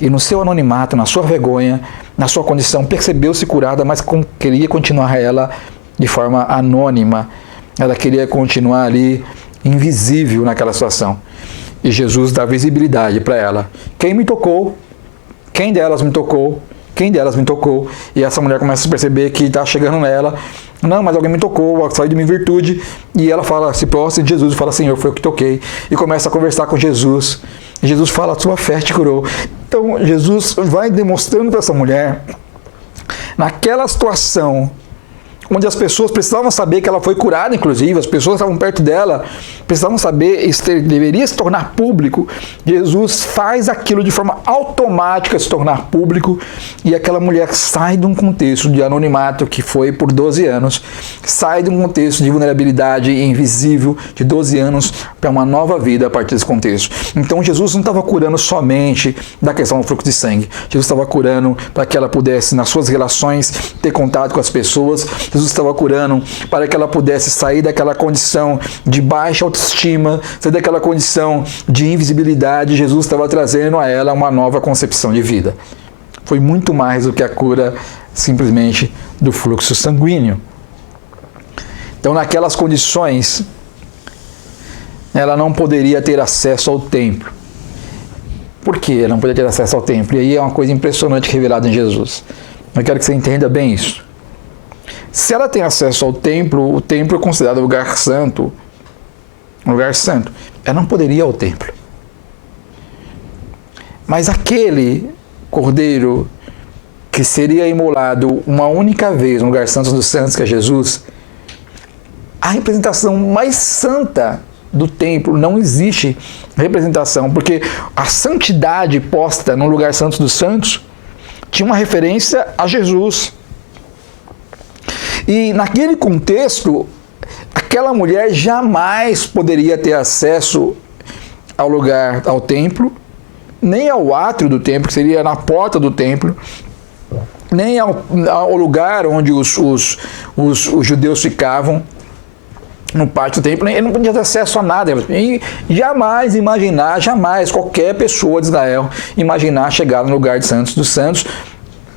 e no seu anonimato, na sua vergonha, na sua condição, percebeu-se curada, mas queria continuar ela de forma anônima, ela queria continuar ali, invisível naquela situação. E Jesus dá visibilidade para ela. Quem me tocou? Quem delas me tocou? Quem delas me tocou? E essa mulher começa a perceber que está chegando nela Não, mas alguém me tocou, saiu de mim virtude. E ela fala, se prostra de Jesus e fala, Senhor, foi eu que toquei. E começa a conversar com Jesus. E Jesus fala, sua fé te curou. Então, Jesus vai demonstrando para essa mulher, naquela situação onde as pessoas precisavam saber que ela foi curada, inclusive, as pessoas estavam perto dela, precisavam saber, isso deveria se tornar público. Jesus faz aquilo de forma automática se tornar público, e aquela mulher sai de um contexto de anonimato que foi por 12 anos, sai de um contexto de vulnerabilidade invisível de 12 anos para uma nova vida a partir desse contexto. Então Jesus não estava curando somente da questão do fluxo de sangue, Jesus estava curando para que ela pudesse, nas suas relações, ter contato com as pessoas. Jesus estava curando para que ela pudesse sair daquela condição de baixa autoestima, sair daquela condição de invisibilidade. Jesus estava trazendo a ela uma nova concepção de vida. Foi muito mais do que a cura simplesmente do fluxo sanguíneo. Então, naquelas condições, ela não poderia ter acesso ao templo. Por que ela não poderia ter acesso ao templo? E aí é uma coisa impressionante revelada em Jesus. Eu quero que você entenda bem isso. Se ela tem acesso ao templo, o templo é considerado lugar santo. Lugar santo. Ela não poderia ir ao templo. Mas aquele cordeiro que seria imolado uma única vez no lugar santo dos santos, que é Jesus, a representação mais santa do templo, não existe representação, porque a santidade posta no lugar santo dos santos tinha uma referência a Jesus. E naquele contexto, aquela mulher jamais poderia ter acesso ao lugar, ao templo, nem ao átrio do templo, que seria na porta do templo, nem ao lugar onde os judeus ficavam, no pátio do templo. Ele não podia ter acesso a nada. E jamais qualquer pessoa de Israel imaginar chegar no lugar de santos dos santos,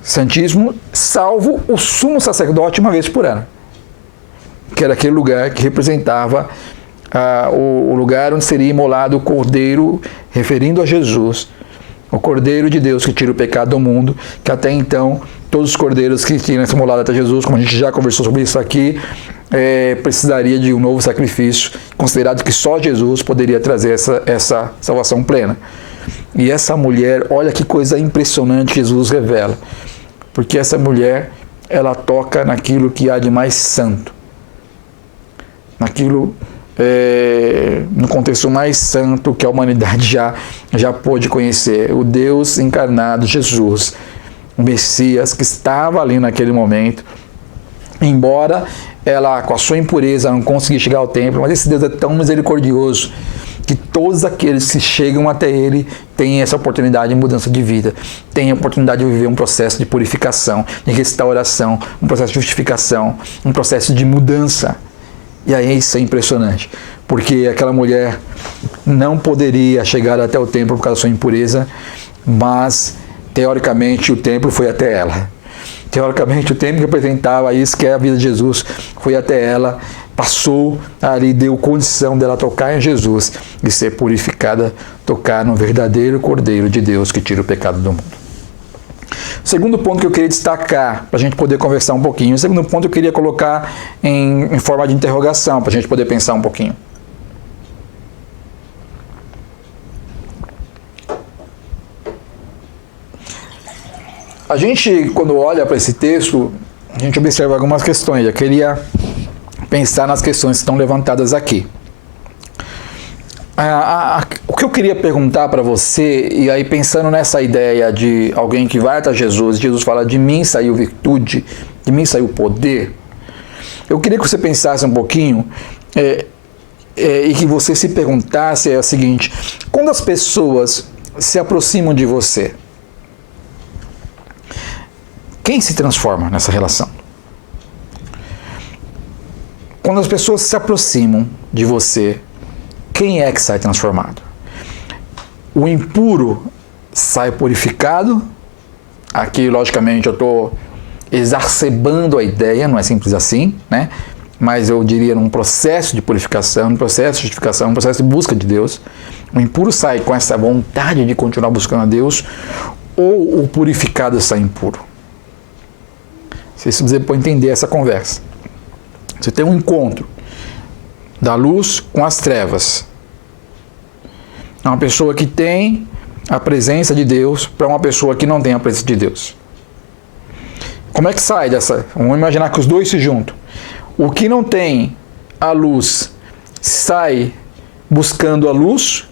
santíssimo, salvo o sumo sacerdote uma vez por ano, que era aquele lugar que representava o lugar onde seria imolado o cordeiro, referindo a Jesus, o cordeiro de Deus que tira o pecado do mundo, que até então todos os cordeiros que tinham esse imolado até Jesus, como a gente já conversou sobre isso aqui, precisaria de um novo sacrifício, considerado que só Jesus poderia trazer essa salvação plena. E essa mulher, olha que coisa impressionante que Jesus revela. Porque essa mulher, ela toca naquilo que há de mais santo. Naquilo, no contexto mais santo que a humanidade já pôde conhecer. O Deus encarnado, Jesus, o Messias, que estava ali naquele momento. Embora ela, com a sua impureza, não conseguisse chegar ao templo, mas esse Deus é tão misericordioso que todos aqueles que chegam até Ele têm essa oportunidade de mudança de vida, têm a oportunidade de viver um processo de purificação, de restauração, um processo de justificação, um processo de mudança. E aí isso é impressionante, porque aquela mulher não poderia chegar até o templo por causa da sua impureza, mas, teoricamente, o templo foi até ela. Teoricamente, o templo que representava isso, que é a vida de Jesus, foi até ela, passou ali, deu condição dela tocar em Jesus e ser purificada, tocar no verdadeiro Cordeiro de Deus que tira o pecado do mundo. O segundo ponto que eu queria destacar, para a gente poder conversar um pouquinho, o segundo ponto eu queria colocar em forma de interrogação, para a gente poder pensar um pouquinho. A gente, quando olha para esse texto, a gente observa algumas questões. Eu queria pensar nas questões que estão levantadas aqui. O que eu queria perguntar para você, e aí pensando nessa ideia de alguém que vai até Jesus, Jesus fala, de mim saiu virtude, de mim saiu poder, eu queria que você pensasse um pouquinho e que você se perguntasse o seguinte: quando as pessoas se aproximam de você, quem se transforma nessa relação? Quando as pessoas se aproximam de você, quem é que sai transformado? O impuro sai purificado. Aqui, logicamente, eu estou exacerbando a ideia, não é simples assim, né? Mas eu diria num processo de purificação, num processo de justificação, num processo de busca de Deus. O impuro sai com essa vontade de continuar buscando a Deus, ou o purificado sai impuro? Se isso dizer para entender essa conversa. Você tem um encontro da luz com as trevas. É uma pessoa que tem a presença de Deus para uma pessoa que não tem a presença de Deus. Como é que sai dessa? Vamos imaginar que os dois se juntam. O que não tem a luz sai buscando a luz,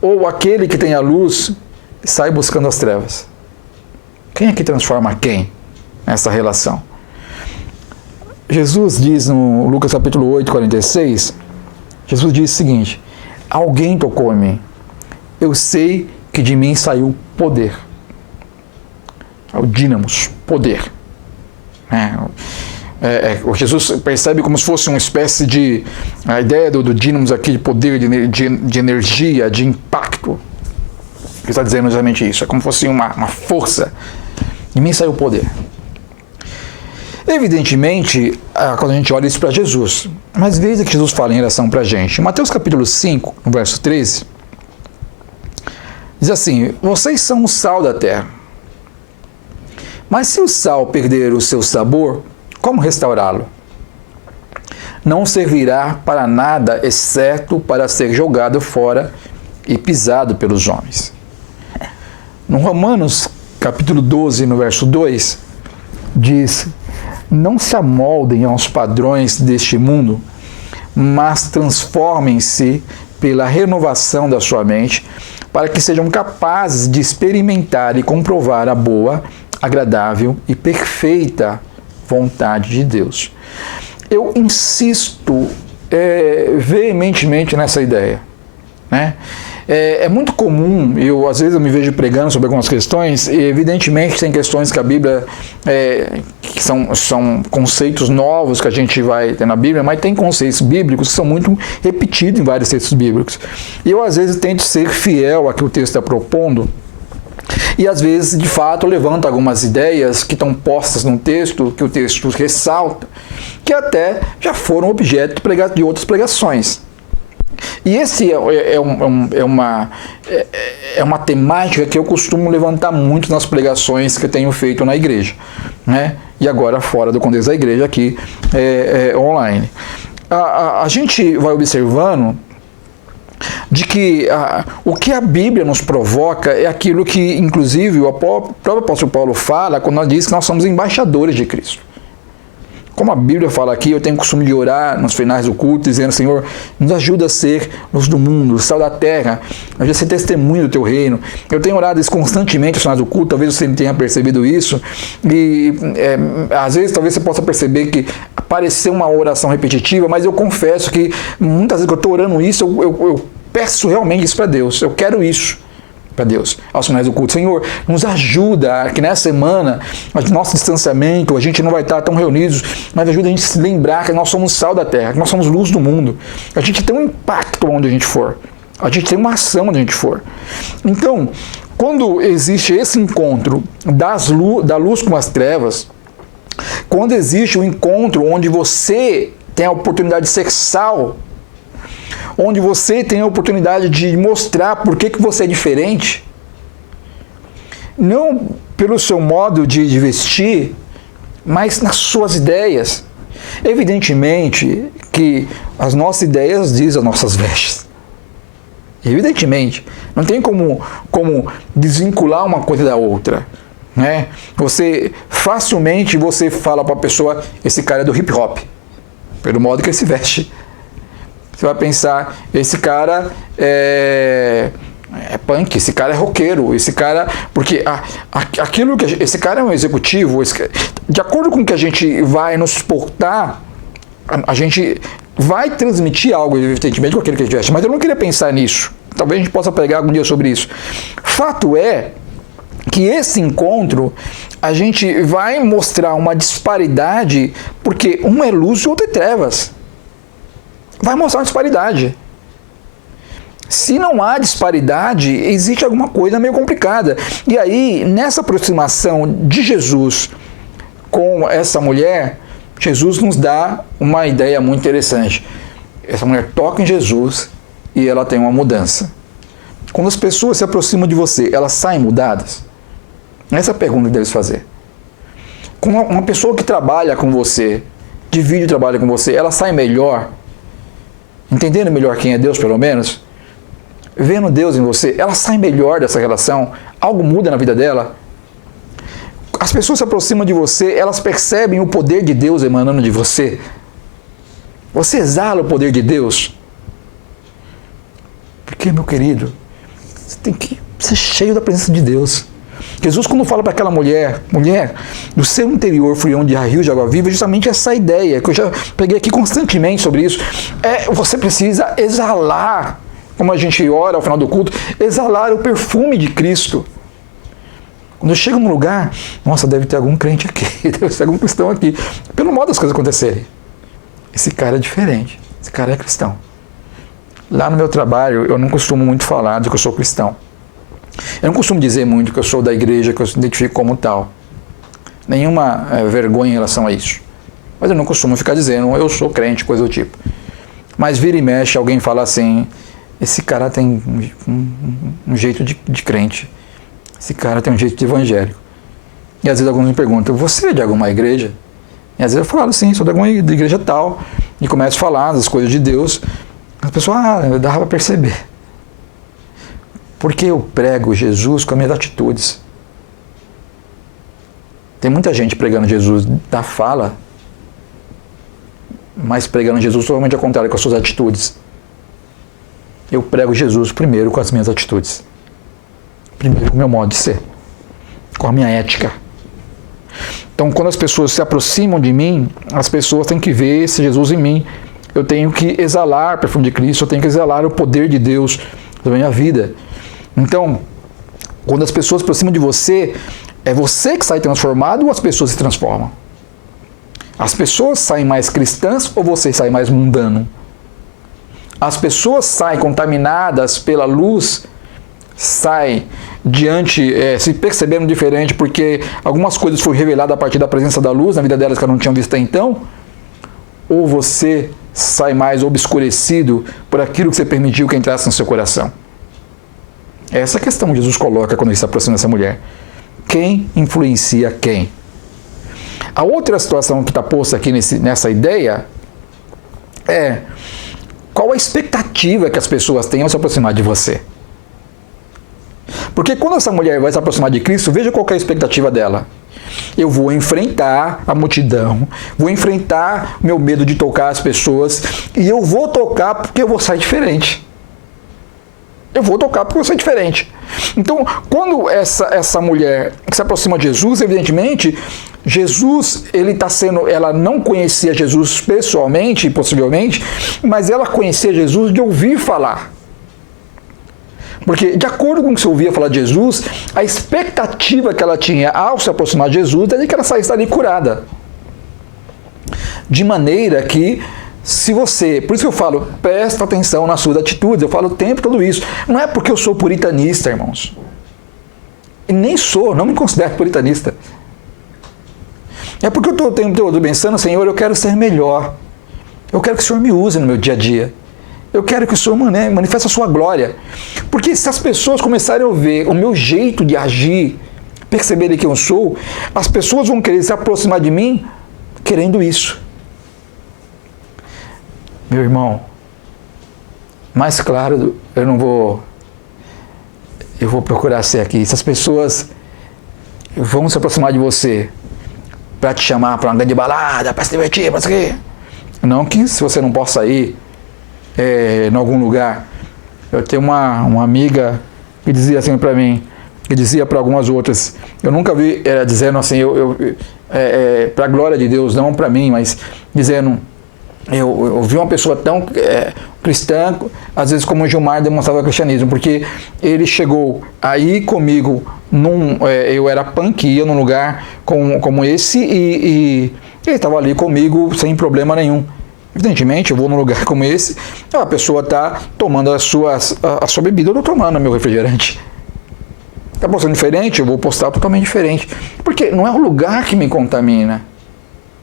ou aquele que tem a luz sai buscando as trevas? Quem é que transforma quem nessa relação? Jesus diz no Lucas capítulo 8, 46, Jesus diz o seguinte: alguém tocou em mim, eu sei que de mim saiu poder. É o dínamos, poder. Jesus percebe como se fosse uma espécie de... A ideia do dínamos aqui, de poder, de energia, de impacto. Ele está dizendo exatamente isso. É como se fosse uma força. De mim saiu o poder. Evidentemente, quando a gente olha isso para Jesus, mas veja que Jesus fala em relação para a gente. Em Mateus capítulo 5, no verso 13, diz assim: vocês são o sal da terra. Mas se o sal perder o seu sabor, como restaurá-lo? Não servirá para nada, exceto para ser jogado fora e pisado pelos homens. No Romanos, capítulo 12, no verso 2, diz: não se amoldem aos padrões deste mundo, mas transformem-se pela renovação da sua mente, para que sejam capazes de experimentar e comprovar a boa, agradável e perfeita vontade de Deus. Eu insisto veementemente nessa ideia, né? É muito comum, às vezes eu me vejo pregando sobre algumas questões, e evidentemente tem questões que a Bíblia, que são conceitos novos que a gente vai ter na Bíblia, mas tem conceitos bíblicos que são muito repetidos em vários textos bíblicos. E eu às vezes tento ser fiel ao que o texto está propondo, e às vezes, de fato, levanta algumas ideias que estão postas no texto, que o texto ressalta, que até já foram objeto de outras pregações. E esse é uma temática que eu costumo levantar muito nas pregações que eu tenho feito na igreja, né? E agora fora do contexto da igreja, aqui online. A gente vai observando de que o que a Bíblia nos provoca é aquilo que, inclusive, o próprio apóstolo Paulo fala quando nós diz que nós somos embaixadores de Cristo. Como a Bíblia fala aqui, eu tenho o costume de orar nos finais do culto, dizendo: Senhor, nos ajuda a ser luz do mundo, sal da terra, ajuda a ser testemunho do teu reino. Eu tenho orado isso constantemente nos finais do culto, talvez você tenha percebido isso, e às vezes talvez você possa perceber que pareceu uma oração repetitiva, mas eu confesso que muitas vezes que eu estou orando isso, eu peço realmente isso para Deus, eu quero isso para Deus, aos finais do culto. Senhor, nos ajuda que nessa semana, nosso distanciamento, a gente não vai estar tão reunidos, mas ajuda a gente a se lembrar que nós somos sal da terra, que nós somos luz do mundo. A gente tem um impacto onde a gente for, a gente tem uma ação onde a gente for. Então, quando existe esse encontro da luz com as trevas, quando existe um encontro onde você tem a oportunidade de ser sal, onde você tem a oportunidade de mostrar por que você é diferente, não pelo seu modo de vestir, mas nas suas ideias. Evidentemente que as nossas ideias dizem as nossas vestes. Evidentemente, não tem como desvincular uma coisa da outra, né? Facilmente você fala para a pessoa: esse cara é do hip hop, pelo modo que ele se veste. Você vai pensar: esse cara é punk, esse cara é roqueiro, esse cara... Porque aquilo que esse cara é um executivo, de acordo com o que a gente vai nos portar, a gente vai transmitir algo, evidentemente, com aquilo que a gente veste. Mas eu não queria pensar nisso. Talvez a gente possa pregar algum dia sobre isso. Fato é que esse encontro, a gente vai mostrar uma disparidade, porque um é luz e o outro é trevas. Vai mostrar uma disparidade. Se não há disparidade, existe alguma coisa meio complicada. E aí, nessa aproximação de Jesus com essa mulher, Jesus nos dá uma ideia muito interessante. Essa mulher toca em Jesus e ela tem uma mudança. Quando as pessoas se aproximam de você, elas saem mudadas? Essa é a pergunta que deve fazer. Quando uma pessoa que trabalha com você, divide o trabalho com você, ela sai melhor, entendendo melhor quem é Deus, pelo menos, vendo Deus em você, ela sai melhor dessa relação, algo muda na vida dela. As pessoas se aproximam de você, elas percebem o poder de Deus emanando de você. Você exala o poder de Deus. Porque, meu querido, você tem que ser cheio da presença de Deus. Jesus, quando fala para aquela mulher, do seu interior fluirão de rios de água viva, justamente essa ideia, que eu já peguei aqui constantemente sobre isso, você precisa exalar, como a gente ora ao final do culto, exalar o perfume de Cristo. Quando eu chego num lugar, nossa, deve ter algum crente aqui, deve ter algum cristão aqui, pelo modo das coisas acontecerem. Esse cara é diferente, esse cara é cristão. Lá no meu trabalho, eu não costumo muito falar de que eu sou cristão. Eu não costumo dizer muito que eu sou da igreja, que eu me identifico como tal. Nenhuma vergonha em relação a isso. Mas eu não costumo ficar dizendo, eu sou crente, coisa do tipo. Mas vira e mexe, alguém fala assim, esse cara tem um jeito de crente. Esse cara tem um jeito de evangélico. E às vezes alguns me perguntam, você é de alguma igreja? E às vezes eu falo, sim, sou de alguma igreja tal. E começo a falar das coisas de Deus. As pessoas, dava para perceber. Porque eu prego Jesus com as minhas atitudes. Tem muita gente pregando Jesus da fala, mas pregando Jesus totalmente ao contrário, com as suas atitudes. Eu prego Jesus primeiro com as minhas atitudes. Primeiro com o meu modo de ser. Com a minha ética. Então, quando as pessoas se aproximam de mim, as pessoas têm que ver esse Jesus em mim. Eu tenho que exalar o perfume de Cristo, eu tenho que exalar o poder de Deus na minha vida. Então, quando as pessoas se aproximam de você, é você que sai transformado ou as pessoas se transformam? As pessoas saem mais cristãs ou você sai mais mundano? As pessoas saem contaminadas pela luz, saem diante, se percebendo diferente porque algumas coisas foram reveladas a partir da presença da luz na vida delas que elas não tinham visto até então? Ou você sai mais obscurecido por aquilo que você permitiu que entrasse no seu coração? Essa é a questão que Jesus coloca quando ele se aproxima dessa mulher. Quem influencia quem? A outra situação que está posta aqui nessa ideia é qual a expectativa que as pessoas têm ao se aproximar de você. Porque quando essa mulher vai se aproximar de Cristo, veja qual é a expectativa dela. Eu vou enfrentar a multidão, vou enfrentar o meu medo de tocar as pessoas, e eu vou tocar porque eu vou sair diferente. Eu vou tocar porque eu vou sair diferente. Então, quando essa mulher se aproxima de Jesus, evidentemente, Jesus, ela não conhecia Jesus pessoalmente, possivelmente, mas ela conhecia Jesus de ouvir falar. Porque, de acordo com o que você ouvia falar de Jesus, a expectativa que ela tinha ao se aproximar de Jesus é de que ela saísse dali curada. De maneira que, se você... Por isso que eu falo, presta atenção nas suas atitudes. Eu falo o tempo todo isso. Não é porque eu sou puritanista, irmãos. E nem sou, não me considero puritanista. É porque eu estou o tempo todo pensando, Senhor, eu quero ser melhor. Eu quero que o Senhor me use no meu dia a dia. Eu quero que o Senhor manifeste a sua glória. Porque se as pessoas começarem a ver o meu jeito de agir, perceberem quem eu sou, as pessoas vão querer se aproximar de mim querendo isso. Meu irmão, mais claro, eu vou procurar ser aqui. Se as pessoas vão se aproximar de você para te chamar para uma grande balada, para se divertir, para isso aqui. Não que se você não possa ir em algum lugar. Eu tenho uma amiga que dizia assim para mim, que dizia para algumas outras, eu nunca vi ela dizendo assim, para a glória de Deus, não para mim, mas dizendo, eu vi uma pessoa tão cristã, às vezes como o Gilmar demonstrava cristianismo, porque ele chegou aí comigo, eu era punk, ia num lugar como esse, e ele estava ali comigo sem problema nenhum. Evidentemente, eu vou num lugar como esse, a pessoa está tomando a sua bebida, eu estou tomando meu refrigerante. Está postando diferente, eu vou postar totalmente diferente. Porque não é o lugar que me contamina.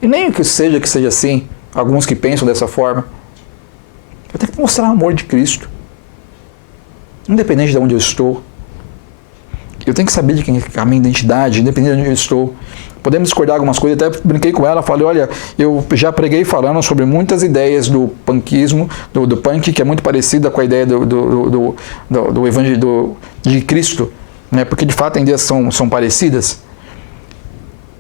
E nem que seja assim, alguns que pensam dessa forma. Eu tenho que mostrar o amor de Cristo. Independente de onde eu estou. Eu tenho que saber de quem é a minha identidade, independente de onde eu estou. podemos discordar algumas coisas, até brinquei com ela, falei, olha, eu já preguei falando sobre muitas ideias do punkismo, do punk, que é muito parecida com a ideia do evangelho de Cristo, né? Porque de fato ideias são parecidas.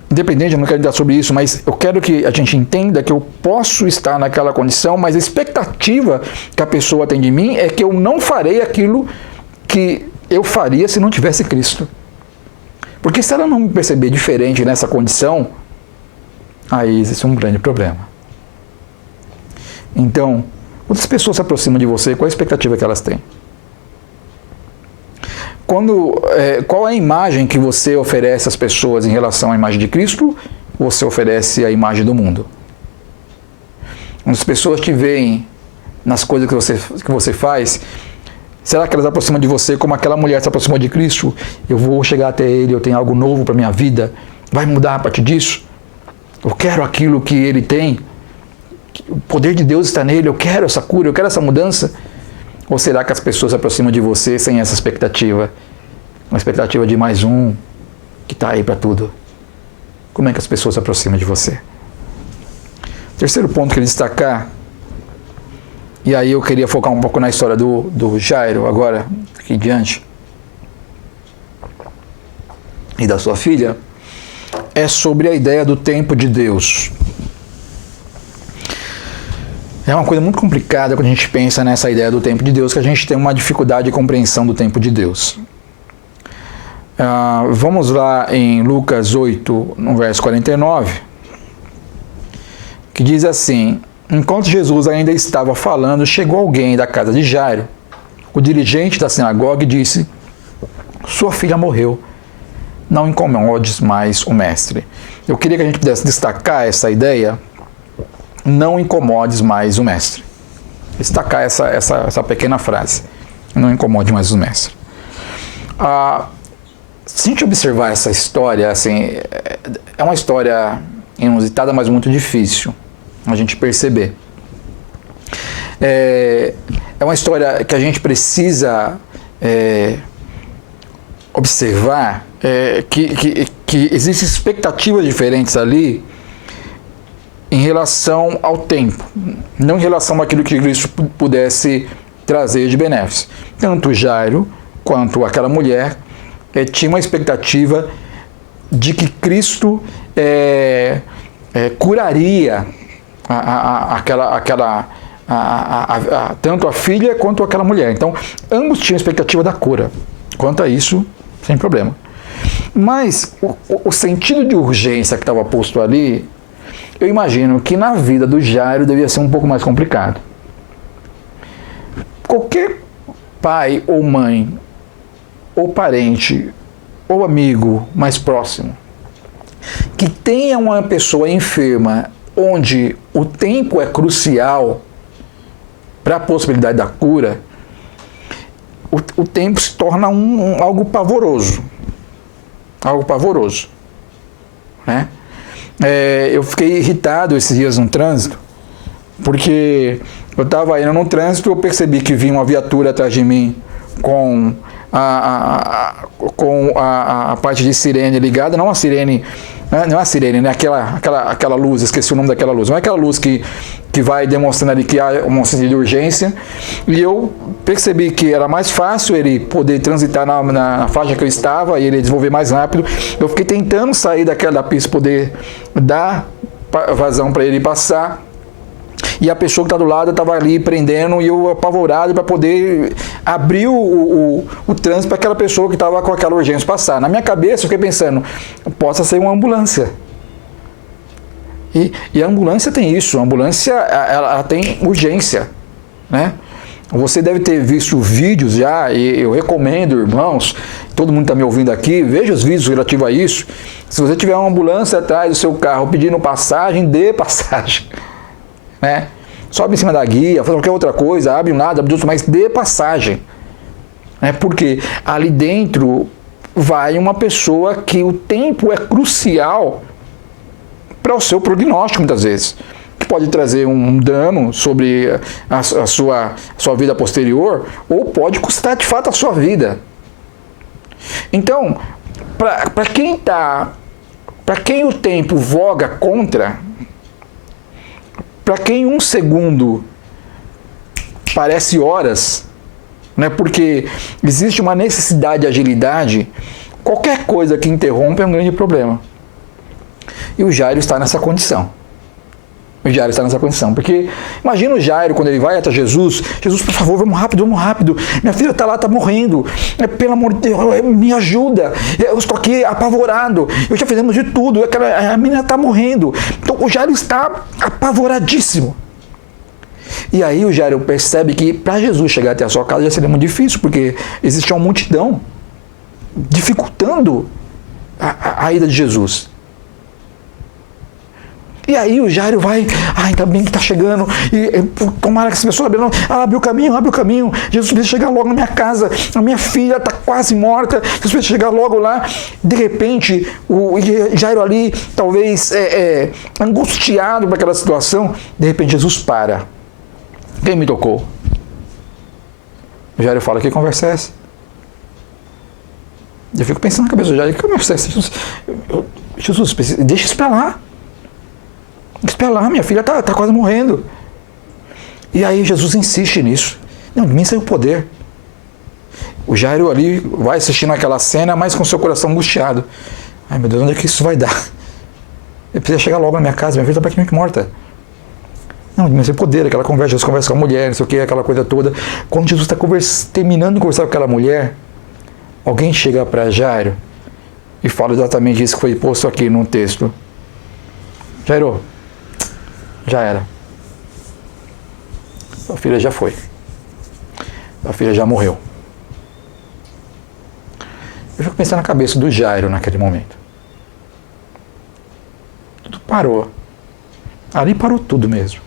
Independente, eu não quero dar sobre isso, mas eu quero que a gente entenda que eu posso estar naquela condição, mas a expectativa que a pessoa tem de mim é que eu não farei aquilo que eu faria se não tivesse Cristo. Porque se ela não me perceber diferente nessa condição, aí existe um grande problema. Então, quando as pessoas se aproximam de você, qual a expectativa que elas têm? Qual é a imagem que você oferece às pessoas em relação à imagem de Cristo? Ou você oferece a imagem do mundo? Quando as pessoas te veem nas coisas que você faz, será que elas aproximam de você como aquela mulher se aproximou de Cristo? Eu vou chegar até Ele, eu tenho algo novo para a minha vida, vai mudar a partir disso? Eu quero aquilo que Ele tem, o poder de Deus está nele, eu quero essa cura, eu quero essa mudança. Ou será que as pessoas se aproximam de você sem essa expectativa? Uma expectativa de mais um que está aí para tudo. Como é que as pessoas se aproximam de você? Terceiro ponto que eu queria destacar, e aí eu queria focar um pouco na história do Jairo, agora, aqui em diante, e da sua filha, é sobre a ideia do tempo de Deus. É uma coisa muito complicada quando a gente pensa nessa ideia do tempo de Deus, que a gente tem uma dificuldade de compreensão do tempo de Deus. Vamos lá em Lucas 8, no verso 49, que diz assim: enquanto Jesus ainda estava falando, chegou alguém da casa de Jairo, o dirigente da sinagoga, e disse: sua filha morreu, não incomodes mais o mestre. Eu queria que a gente pudesse destacar essa ideia, não incomodes mais o mestre. Destacar essa pequena frase, não incomode mais o mestre. Se a gente observar essa história, assim, é uma história inusitada, mas muito difícil a gente perceber. É uma história que a gente precisa observar que existem expectativas diferentes ali em relação ao tempo, não em relação àquilo que Cristo pudesse trazer de benefício. Tanto Jairo quanto aquela mulher tinha uma expectativa de que Cristo curaria tanto a filha quanto aquela mulher. Então, ambos tinham expectativa da cura. Quanto a isso, sem problema. Mas o sentido de urgência que estava posto ali, eu imagino que na vida do Jairo devia ser um pouco mais complicado. Qualquer pai ou mãe, ou parente, ou amigo mais próximo, que tenha uma pessoa enferma, onde o tempo é crucial para a possibilidade da cura, o tempo se torna algo pavoroso. Algo pavoroso. Né? Eu fiquei irritado esses dias no trânsito, porque eu estava indo no trânsito e eu percebi que vinha uma viatura atrás de mim com a parte de sirene ligada, não a sirene, não é a sirene, né? Aquela luz, esqueci o nome daquela luz, não é aquela luz que vai demonstrando ali que há um sentido de urgência, e eu percebi que era mais fácil ele poder transitar na faixa que eu estava e ele desenvolver mais rápido. Eu fiquei tentando sair da pista, poder dar vazão para ele passar, e a pessoa que está do lado estava ali prendendo, e eu apavorado para poder abrir o trânsito para aquela pessoa que estava com aquela urgência passar. Na minha cabeça eu fiquei pensando, possa ser uma ambulância. E a ambulância tem isso, a ambulância ela tem urgência, né? Você deve ter visto vídeos já, e eu recomendo, irmãos, todo mundo está me ouvindo aqui, veja os vídeos relativos a isso. Se você tiver uma ambulância atrás do seu carro pedindo passagem, dê passagem. Né? Sobe em cima da guia, faz qualquer outra coisa, abre um lado, abre outro, mas dê passagem. Né? Porque ali dentro vai uma pessoa que o tempo é crucial para o seu prognóstico, muitas vezes. Que pode trazer um dano sobre a sua vida posterior, ou pode custar de fato a sua vida. Então, para Para quem o tempo voga contra, para quem um segundo parece horas, né? Porque existe uma necessidade de agilidade, qualquer coisa que interrompe é um grande problema. E o Jairo está nessa condição. O Jairo está nessa condição, porque imagina o Jairo quando ele vai até Jesus, Jesus, por favor, vamos rápido, minha filha está lá, está morrendo, pelo amor de Deus, me ajuda, eu estou aqui apavorado, eu já fizemos de tudo, a menina está morrendo. Então o Jairo está apavoradíssimo. E aí o Jairo percebe que para Jesus chegar até a sua casa já seria muito difícil, porque existe uma multidão dificultando a ida de Jesus. E aí o Jairo vai, ainda bem que está chegando, e tomara que essa pessoa abre o caminho, Jesus precisa chegar logo na minha casa, a minha filha está quase morta, Jesus precisa chegar logo lá. De repente, o Jairo ali, talvez angustiado por aquela situação, de repente Jesus para. Quem me tocou? O Jairo fala, que conversa é essa? Eu fico pensando na cabeça do Jairo, que conversa é essa? Jesus, deixa isso para lá. Espera lá, minha filha está quase morrendo. E aí Jesus insiste nisso. Não, de mim saiu o poder. O Jairo ali vai assistindo aquela cena, mas com seu coração angustiado. Ai meu Deus, onde é que isso vai dar? Eu preciso chegar logo na minha casa, minha filha está praticamente morta. Não, de mim saiu o poder, aquela conversa, Jesus conversa com a mulher, não sei o que, aquela coisa toda. Quando Jesus está terminando de conversar com aquela mulher, alguém chega para Jairo e fala exatamente isso que foi posto aqui no texto. Jairo, já era. Sua filha já foi. Sua filha já morreu. Eu fico pensando na cabeça do Jairo naquele momento. Tudo parou. Ali parou tudo mesmo.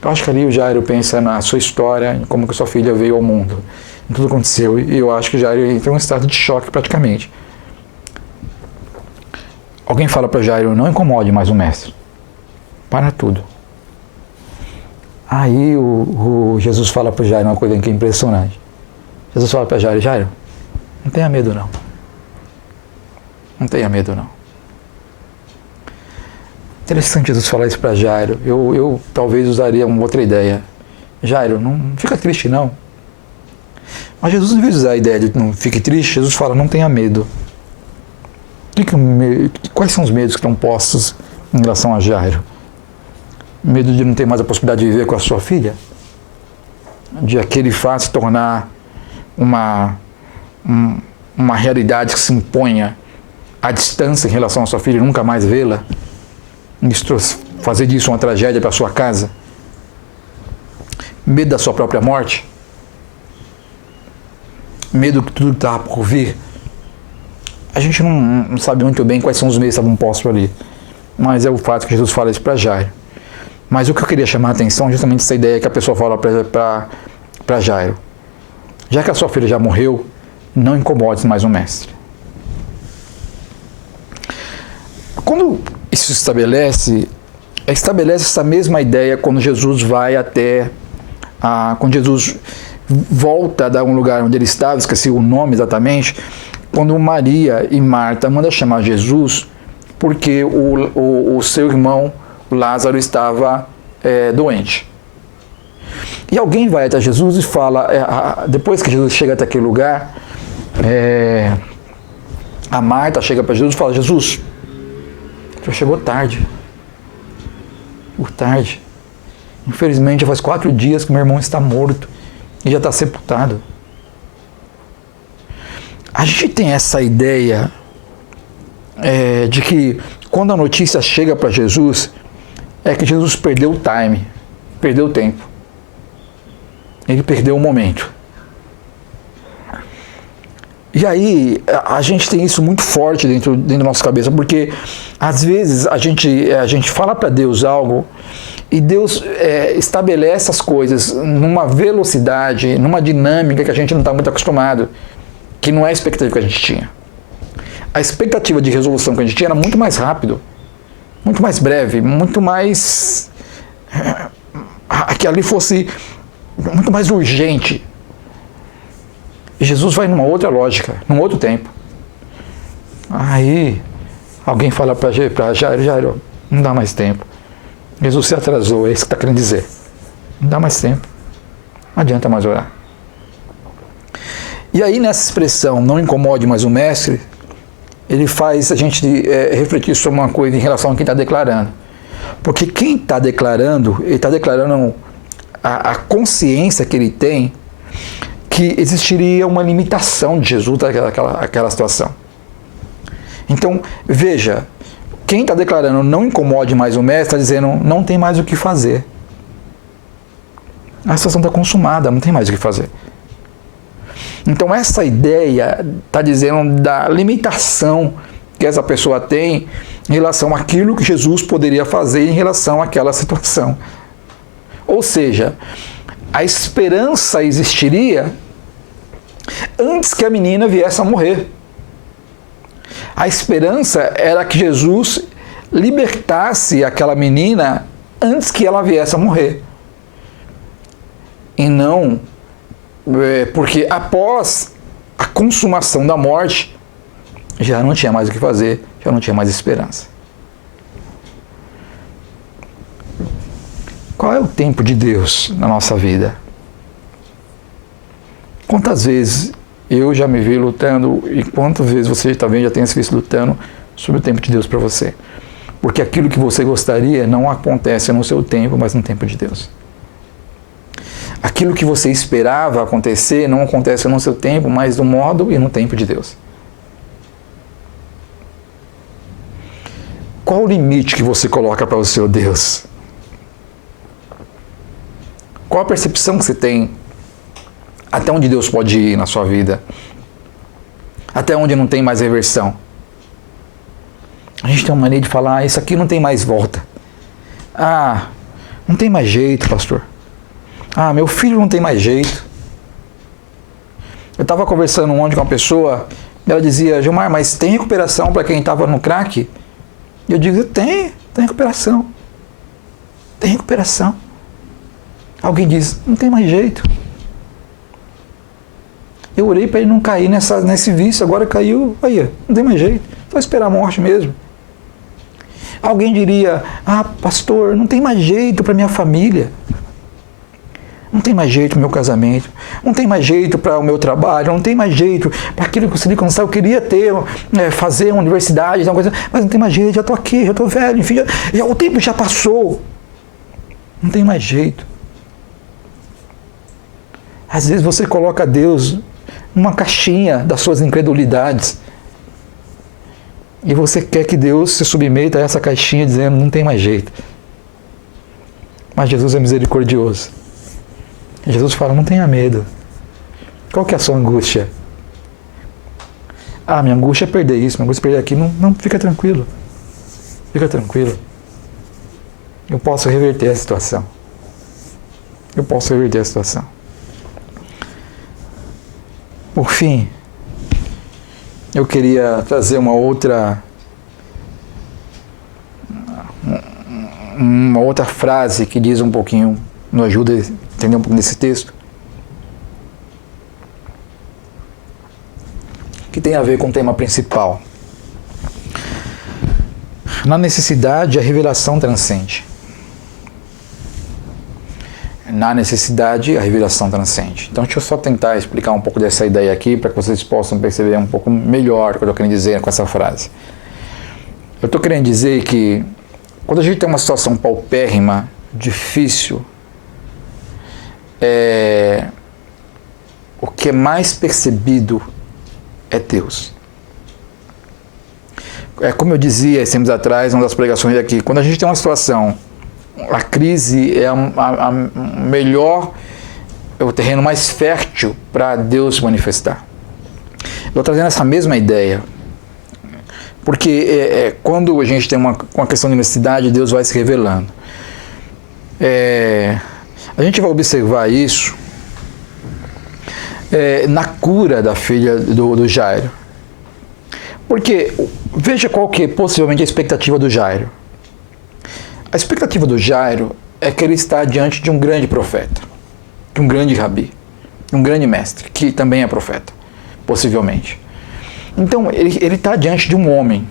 Eu acho que ali o Jairo pensa na sua história, em como que sua filha veio ao mundo. Em tudo aconteceu. E eu acho que o Jairo entra em um estado de choque praticamente. Alguém fala para Jairo, não incomode mais o mestre. Para tudo. Aí o Jesus fala para o Jairo uma coisa que é impressionante. Jesus fala para Jairo, Jairo, não tenha medo não. Não tenha medo não. Interessante Jesus falar isso para Jairo. Eu talvez usaria uma outra ideia. Jairo, não fica triste não. Mas Jesus, em vez de usar a ideia de não fique triste, Jesus fala, não tenha medo. Quais são os medos que estão postos em relação a Jairo? Medo de não ter mais a possibilidade de viver com a sua filha? De aquele fato se tornar uma realidade que se imponha à distância em relação à sua filha e nunca mais vê-la? Fazer disso uma tragédia para a sua casa? Medo da sua própria morte? Medo que tudo está por vir? A gente não sabe muito bem quais são os meios que estavam postos ali. Mas é o fato que Jesus fala isso para Jairo. Mas o que eu queria chamar a atenção é justamente essa ideia que a pessoa fala para Jairo. Já que a sua filha já morreu, não incomode mais o mestre. Quando isso se estabelece essa mesma ideia quando Jesus vai quando Jesus volta de um lugar onde ele estava, esqueci o nome exatamente, quando Maria e Marta mandam chamar Jesus porque o seu irmão Lázaro estava doente. E alguém vai até Jesus e fala, depois que Jesus chega até aquele lugar, a Marta chega para Jesus e fala, Jesus, já chegou tarde. Por tarde. Infelizmente, já faz 4 dias que meu irmão está morto e já está sepultado. A gente tem essa ideia de que quando a notícia chega para Jesus, é que Jesus perdeu o time, perdeu o tempo. Ele perdeu o momento. E aí, a gente tem isso muito forte dentro da nossa cabeça, porque às vezes a gente fala para Deus algo e Deus estabelece as coisas numa velocidade, numa dinâmica que a gente não está muito acostumado, que não é a expectativa que a gente tinha. A expectativa de resolução que a gente tinha era muito mais rápido, muito mais breve, muito mais... que ali fosse muito mais urgente. E Jesus vai numa outra lógica, num outro tempo. Aí Alguém fala para Jairo, Jairo, não dá mais tempo. Jesus se atrasou, é isso que está querendo dizer. Não dá mais tempo. Não adianta mais orar. E aí nessa expressão, não incomode mais o mestre, ele faz a gente refletir sobre uma coisa em relação a quem está declarando. Porque quem está declarando, ele está declarando a consciência que ele tem que existiria uma limitação de Jesus naquela situação. Então, veja, quem está declarando não incomode mais o mestre, está dizendo não tem mais o que fazer. A situação está consumada, não tem mais o que fazer. Então essa ideia está dizendo da limitação que essa pessoa tem em relação àquilo que Jesus poderia fazer em relação àquela situação. Ou seja, a esperança existiria antes que a menina viesse a morrer. A esperança era que Jesus libertasse aquela menina antes que ela viesse a morrer. E não porque após a consumação da morte, já não tinha mais o que fazer, já não tinha mais esperança. Qual é o tempo de Deus na nossa vida? Quantas vezes eu já me vi lutando e quantas vezes você talvez já tenha se visto lutando sobre o tempo de Deus para você? Porque aquilo que você gostaria não acontece no seu tempo, mas no tempo de Deus. Aquilo que você esperava acontecer não acontece no seu tempo, mas no modo e no tempo de Deus. Qual o limite que você coloca para o seu Deus? Qual a percepção que você tem? Até onde Deus pode ir na sua vida? Até onde não tem mais reversão? A gente tem uma mania de falar, isso aqui não tem mais volta. Ah, não tem mais jeito, pastor. Ah, meu filho não tem mais jeito. Eu estava conversando ontem com uma pessoa, e ela dizia, Gilmar, mas tem recuperação para quem estava no crack? E eu digo, tem recuperação. Tem recuperação. Alguém diz, não tem mais jeito. Eu orei para ele não cair nesse vício, agora caiu, aí, não tem mais jeito. Vou esperar a morte mesmo. Alguém diria, ah, pastor, não tem mais jeito para minha família. Não tem mais jeito para o meu casamento, não tem mais jeito para o meu trabalho, não tem mais jeito para aquilo que eu consegui alcançar. Eu queria ter, fazer uma universidade, uma coisa, mas não tem mais jeito, já estou aqui, já estou velho, enfim, o tempo já passou. Não tem mais jeito. Às vezes você coloca Deus numa caixinha das suas incredulidades e você quer que Deus se submeta a essa caixinha dizendo, não tem mais jeito. Mas Jesus é misericordioso. Jesus fala, não tenha medo. Qual que é a sua angústia? Ah, minha angústia é perder isso, minha angústia é perder aquilo. Não, fica tranquilo. Fica tranquilo. Eu posso reverter a situação. Eu posso reverter a situação. Por fim, eu queria trazer uma outra frase que diz um pouquinho, nos ajuda a entender um pouco desse texto, que tem a ver com o tema principal. Na necessidade, a revelação transcende. Na necessidade, a revelação transcende. Então, deixa eu só tentar explicar um pouco dessa ideia aqui, para que vocês possam perceber um pouco melhor o que eu estou querendo dizer com essa frase. Eu estou querendo dizer que, quando a gente tem uma situação paupérrima, difícil, o que é mais percebido é Deus. Como eu dizia tempos atrás, uma das pregações aqui, quando a gente tem uma situação, a crise é o terreno mais fértil para Deus se manifestar. Estou trazendo essa mesma ideia, porque quando a gente tem uma questão de necessidade, Deus vai se revelando. A gente vai observar isso na cura da filha do Jairo. Porque veja qual que é possivelmente a expectativa do Jairo. A expectativa do Jairo é que ele está diante de um grande profeta, de um grande rabi, de um grande mestre, que também é profeta, possivelmente. Então, ele está diante de um homem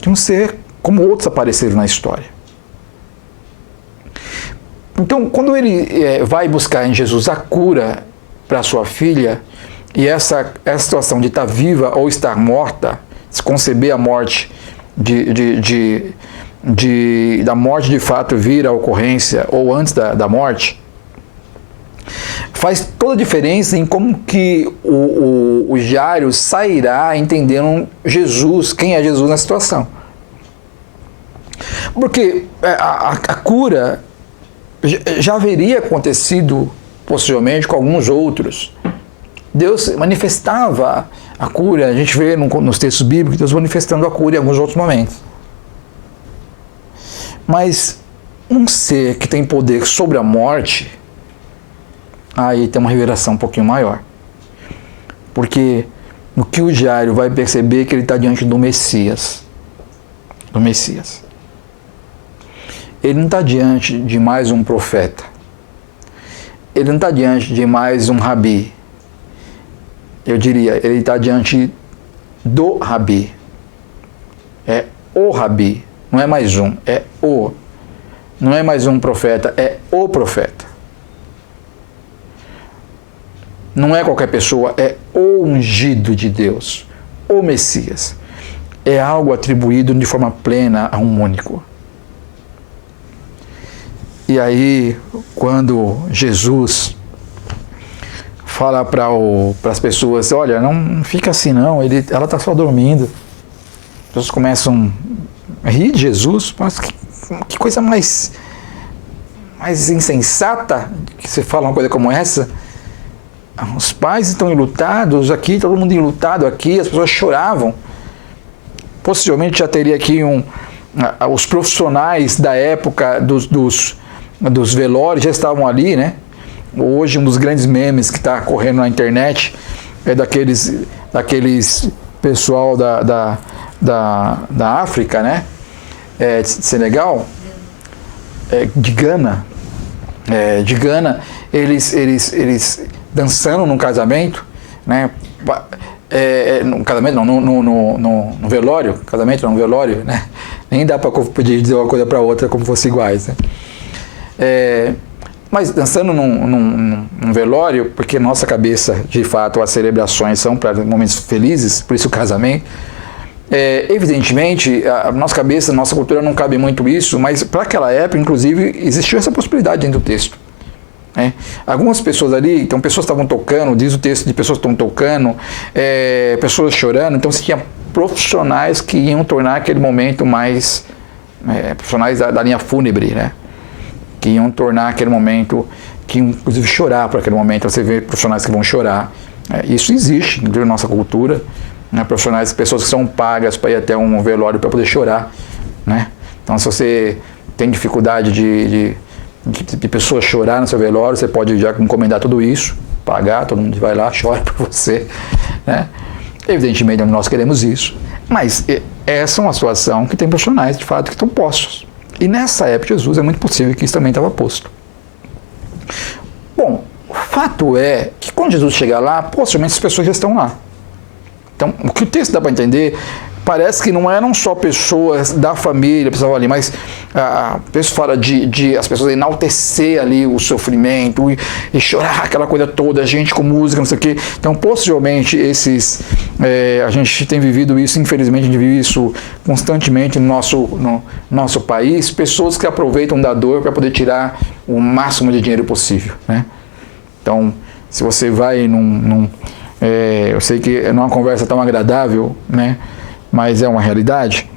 de um ser como outros apareceram na história. Então, quando ele vai buscar em Jesus a cura para sua filha, e essa situação de estar viva ou estar morta, se conceber a morte, da morte de fato vir à ocorrência ou antes da morte, faz toda a diferença em como que o Jairo sairá entendendo Jesus, quem é Jesus na situação. Porque a cura já haveria acontecido possivelmente com alguns outros. Deus manifestava a cura, a gente vê nos textos bíblicos Deus manifestando a cura em alguns outros momentos. Mas um ser que tem poder sobre a morte, aí tem uma revelação um pouquinho maior. Porque no que o Jairo vai perceber que ele está diante do Messias. Do Messias. Ele não está diante de mais um profeta. Ele não está diante de mais um rabi. Eu diria, ele está diante do rabi. É o rabi. Não é mais um, é o. Não é mais um profeta, é o profeta. Não é qualquer pessoa, é o ungido de Deus, o Messias. É algo atribuído de forma plena a um único. E aí, quando Jesus fala para as pessoas, olha, não fica assim não, ela está só dormindo. As pessoas começam a rir de Jesus, mas que coisa mais insensata que você fala uma coisa como essa. Os pais estão enlutados aqui, todo mundo enlutado aqui, as pessoas choravam. Possivelmente já teria aqui os profissionais da época dos velórios já estavam ali, né? Hoje um dos grandes memes que está correndo na internet é daqueles pessoal da África, né? De Senegal, de Gana, eles dançando num casamento, né? No casamento não, no velório, casamento não, no velório, né? Nem dá para poder dizer uma coisa para outra como fosse iguais, né? Mas dançando num velório, porque nossa cabeça, de fato, as celebrações são para momentos felizes, por isso o casamento. Evidentemente, a nossa cabeça, a nossa cultura não cabe muito isso, mas para aquela época, inclusive, existiu essa possibilidade dentro do texto. Algumas pessoas ali, então pessoas estavam tocando, diz o texto de pessoas que estão tocando, pessoas chorando, então você tinha profissionais que iam tornar aquele momento mais, profissionais da linha fúnebre, né? Que iam tornar aquele momento, que iam inclusive chorar por aquele momento, você vê profissionais que vão chorar, isso existe na nossa cultura, né? Profissionais, pessoas que são pagas para ir até um velório para poder chorar, né? Então se você tem dificuldade de pessoas chorar no seu velório, você pode já encomendar tudo isso, pagar, todo mundo vai lá, chora por você, né? Evidentemente nós queremos isso, mas essa é uma situação que tem profissionais de fato que estão postos. E nessa época de Jesus é muito possível que isso também estava posto. Bom, o fato é que quando Jesus chegar lá, possivelmente as pessoas já estão lá. Então, o que o texto dá para entender, parece que não eram só pessoas da família, pessoal ali, mas a pessoa fala de as pessoas enaltecer ali o sofrimento e chorar aquela coisa toda, gente com música, não sei o quê. Então, possivelmente, a gente tem vivido isso, infelizmente, a gente vive isso constantemente no nosso país, pessoas que aproveitam da dor para poder tirar o máximo de dinheiro possível, né? Então, se você vai eu sei que não é uma conversa tão agradável, né? Mas é uma realidade.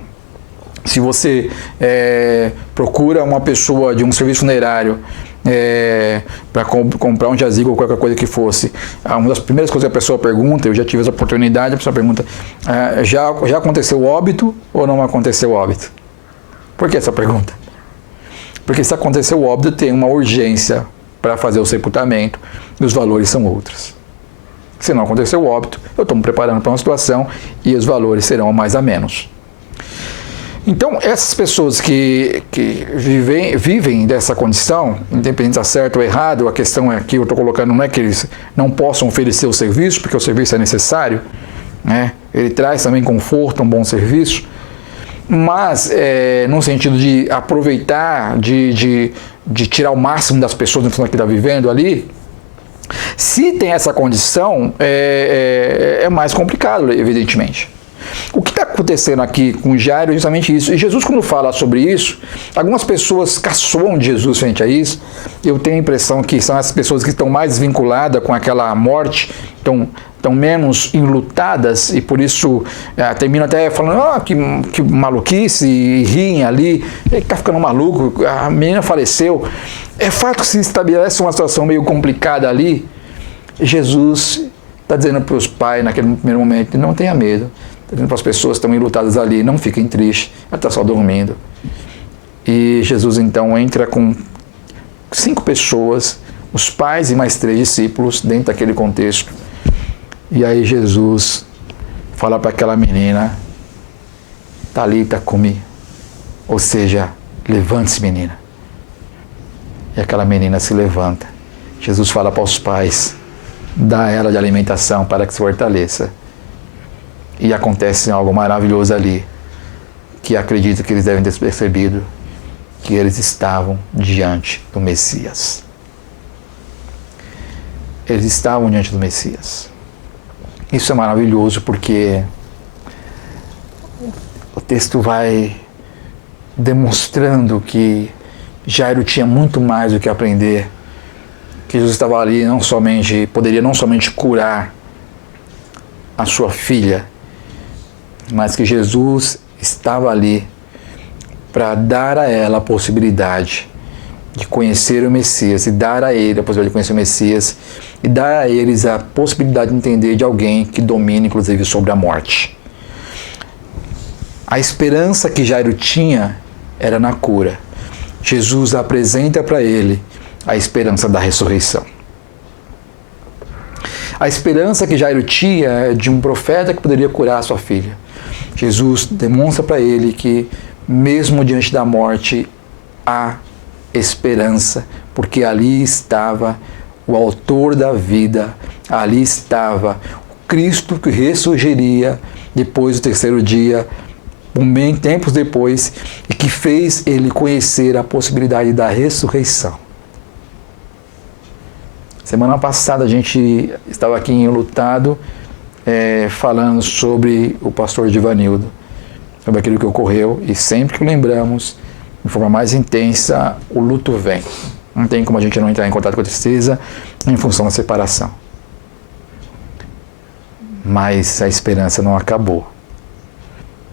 Se você procura uma pessoa de um serviço funerário para comprar um jazigo ou qualquer coisa que fosse, uma das primeiras coisas que a pessoa pergunta, eu já tive essa oportunidade, a pessoa pergunta, já aconteceu óbito ou não aconteceu óbito? Por que essa pergunta? Porque se aconteceu óbito, tem uma urgência para fazer o sepultamento e os valores são outros. Se não aconteceu o óbito, eu estou me preparando para uma situação e os valores serão mais a menos. Então, essas pessoas que vivem dessa condição, independente se é certo ou errado, a questão é que eu estou colocando não é que eles não possam oferecer o serviço, porque o serviço é necessário, né? Ele traz também conforto, um bom serviço. mas no sentido de aproveitar, de tirar o máximo das pessoas que está vivendo ali, se tem essa condição, é mais complicado, evidentemente. O que está acontecendo aqui com Jairo é justamente isso. E Jesus, quando fala sobre isso, algumas pessoas caçoam de Jesus frente a isso. Eu tenho a impressão que são as pessoas que estão mais vinculadas com aquela morte, estão menos enlutadas, e por isso terminam até falando, que maluquice, e riem ali, ele está ficando maluco, a menina faleceu. É fato que se estabelece uma situação meio complicada ali. Jesus está dizendo para os pais, naquele primeiro momento, não tenha medo. Está dizendo para as pessoas que estão enlutadas ali, não fiquem tristes, ela está só dormindo. E Jesus então entra com 5 pessoas, os pais e mais 3 discípulos, dentro daquele contexto. E aí Jesus fala para aquela menina, Talita cumi, ou seja, levante-se, menina. E aquela menina se levanta. Jesus fala para os pais, dá a ela de alimentação para que se fortaleça. E acontece algo maravilhoso ali, que acredito que eles devem ter percebido, que eles estavam diante do Messias. Eles estavam diante do Messias. Isso é maravilhoso porque o texto vai demonstrando que Jairo tinha muito mais do que aprender, que Jesus estava ali poderia não somente curar a sua filha, mas que Jesus estava ali para dar a ela a possibilidade de conhecer o Messias, e dar a ele a possibilidade de conhecer o Messias, e dar a eles a possibilidade de entender de alguém que domina, inclusive, sobre a morte. A esperança que Jairo tinha era na cura. Jesus apresenta para ele a esperança da ressurreição. A esperança que Jairo tinha é de um profeta que poderia curar a sua filha. Jesus demonstra para ele que, mesmo diante da morte, há esperança, porque ali estava o autor da vida, ali estava o Cristo que ressurgiria depois do 3º dia, tempos depois, e que fez ele conhecer a possibilidade da ressurreição. Semana passada a gente estava aqui em Enlutado, falando sobre o pastor Divanildo, sobre aquilo que ocorreu, e sempre que lembramos, de forma mais intensa, o luto vem. Não tem como a gente não entrar em contato com a tristeza em função da separação. Mas a esperança não acabou.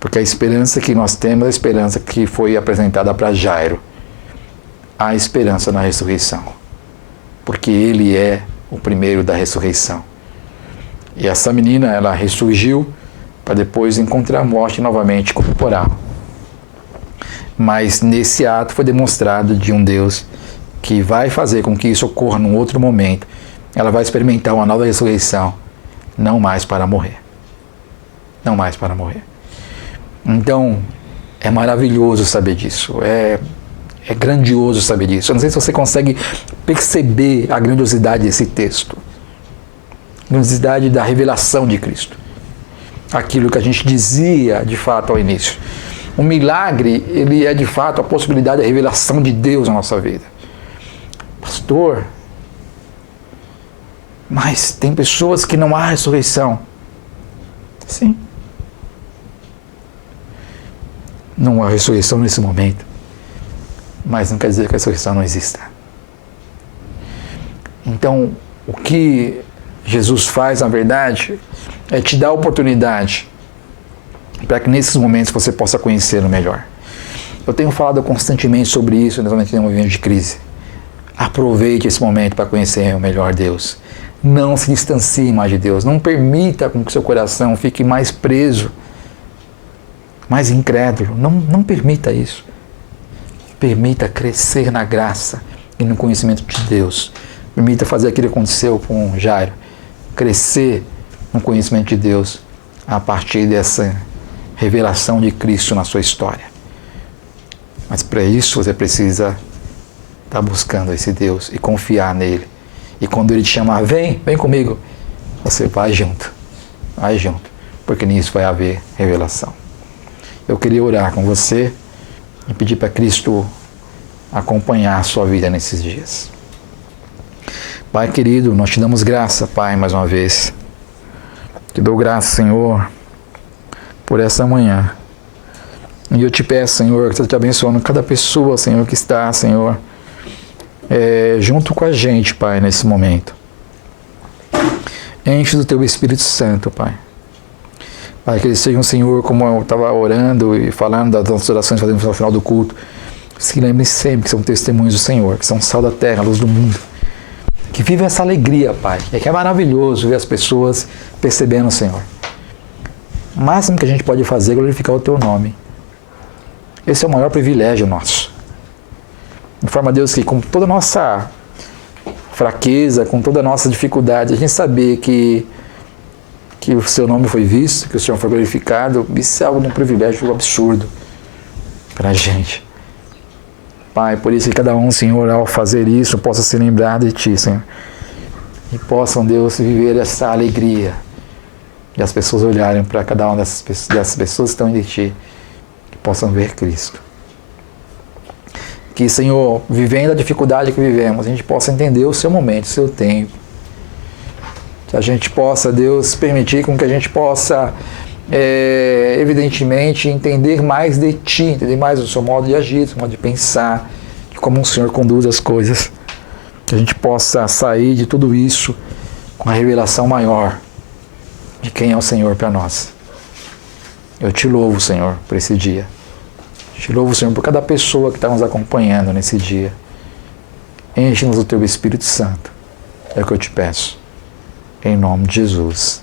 Porque a esperança que nós temos é a esperança que foi apresentada para Jairo. Há esperança na ressurreição. Porque ele é o primeiro da ressurreição. E essa menina, ela ressurgiu para depois encontrar a morte novamente corporal. Mas nesse ato foi demonstrado de um Deus que vai fazer com que isso ocorra num outro momento. Ela vai experimentar uma nova ressurreição, não mais para morrer. Não mais para morrer. Então, é maravilhoso saber disso. É grandioso saber disso. Eu não sei se você consegue perceber a grandiosidade desse texto. A grandiosidade da revelação de Cristo. Aquilo que a gente dizia, de fato, ao início. O milagre, ele é, de fato, a possibilidade da revelação de Deus na nossa vida. Pastor, mas tem pessoas que não há ressurreição. Sim. Não há ressurreição nesse momento. Mas não quer dizer que a ressurreição não exista. Então, o que Jesus faz, na verdade, é te dar a oportunidade para que nesses momentos você possa conhecê-lo melhor. Eu tenho falado constantemente sobre isso, nós vamos ter um momento de crise. Aproveite esse momento para conhecer o melhor Deus. Não se distancie mais de Deus. Não permita com que seu coração fique mais preso, mais incrédulo. Não permita isso. Permita crescer na graça e no conhecimento de Deus. Permita fazer aquilo que aconteceu com Jairo. Crescer no conhecimento de Deus a partir dessa revelação de Cristo na sua história. Mas para isso você precisa estar buscando esse Deus e confiar nele. E quando ele te chamar, vem comigo, você vai junto, porque nisso vai haver revelação. eu queria orar com você e pedir para Cristo acompanhar a sua vida nesses dias. Pai querido, nós te damos graça, Pai, mais uma vez. Te dou graça, Senhor, por essa manhã. E eu te peço, Senhor, que você te abençoe cada pessoa, Senhor, que está, Senhor, junto com a gente, Pai, nesse momento. Enche do Teu Espírito Santo, Pai. Pai, que eles sejam, Senhor, como eu estava orando e falando das nossas orações, fazendo no final do culto, se lembrem sempre que são testemunhos do Senhor, que são sal da terra, luz do mundo. Que vive essa alegria, Pai. É que é maravilhoso ver as pessoas percebendo o Senhor. O máximo que a gente pode fazer é glorificar o Teu nome. Esse é o maior privilégio nosso. De forma, Deus, que com toda a nossa fraqueza, com toda a nossa dificuldade, a gente saber que o Seu nome foi visto, que o Senhor foi glorificado, isso é algo de um privilégio absurdo para a gente. Pai, por isso que cada um, Senhor, ao fazer isso, possa se lembrar de Ti, Senhor. E possam, Deus, viver essa alegria. E as pessoas olharem para cada uma dessas pessoas que estão em Ti, que possam ver Cristo. Que, Senhor, vivendo a dificuldade que vivemos, a gente possa entender o Seu momento, o Seu tempo. Que a gente possa, Deus, permitir com que a gente possa, evidentemente, entender mais de Ti, entender mais o Seu modo de agir, o Seu modo de pensar, de como o Senhor conduz as coisas. Que a gente possa sair de tudo isso com a revelação maior de quem é o Senhor para nós. Eu Te louvo, Senhor, por esse dia. Te louvo, Senhor, por cada pessoa que está nos acompanhando nesse dia. Enche-nos do Teu Espírito Santo. É o que eu Te peço. Em nome de Jesus.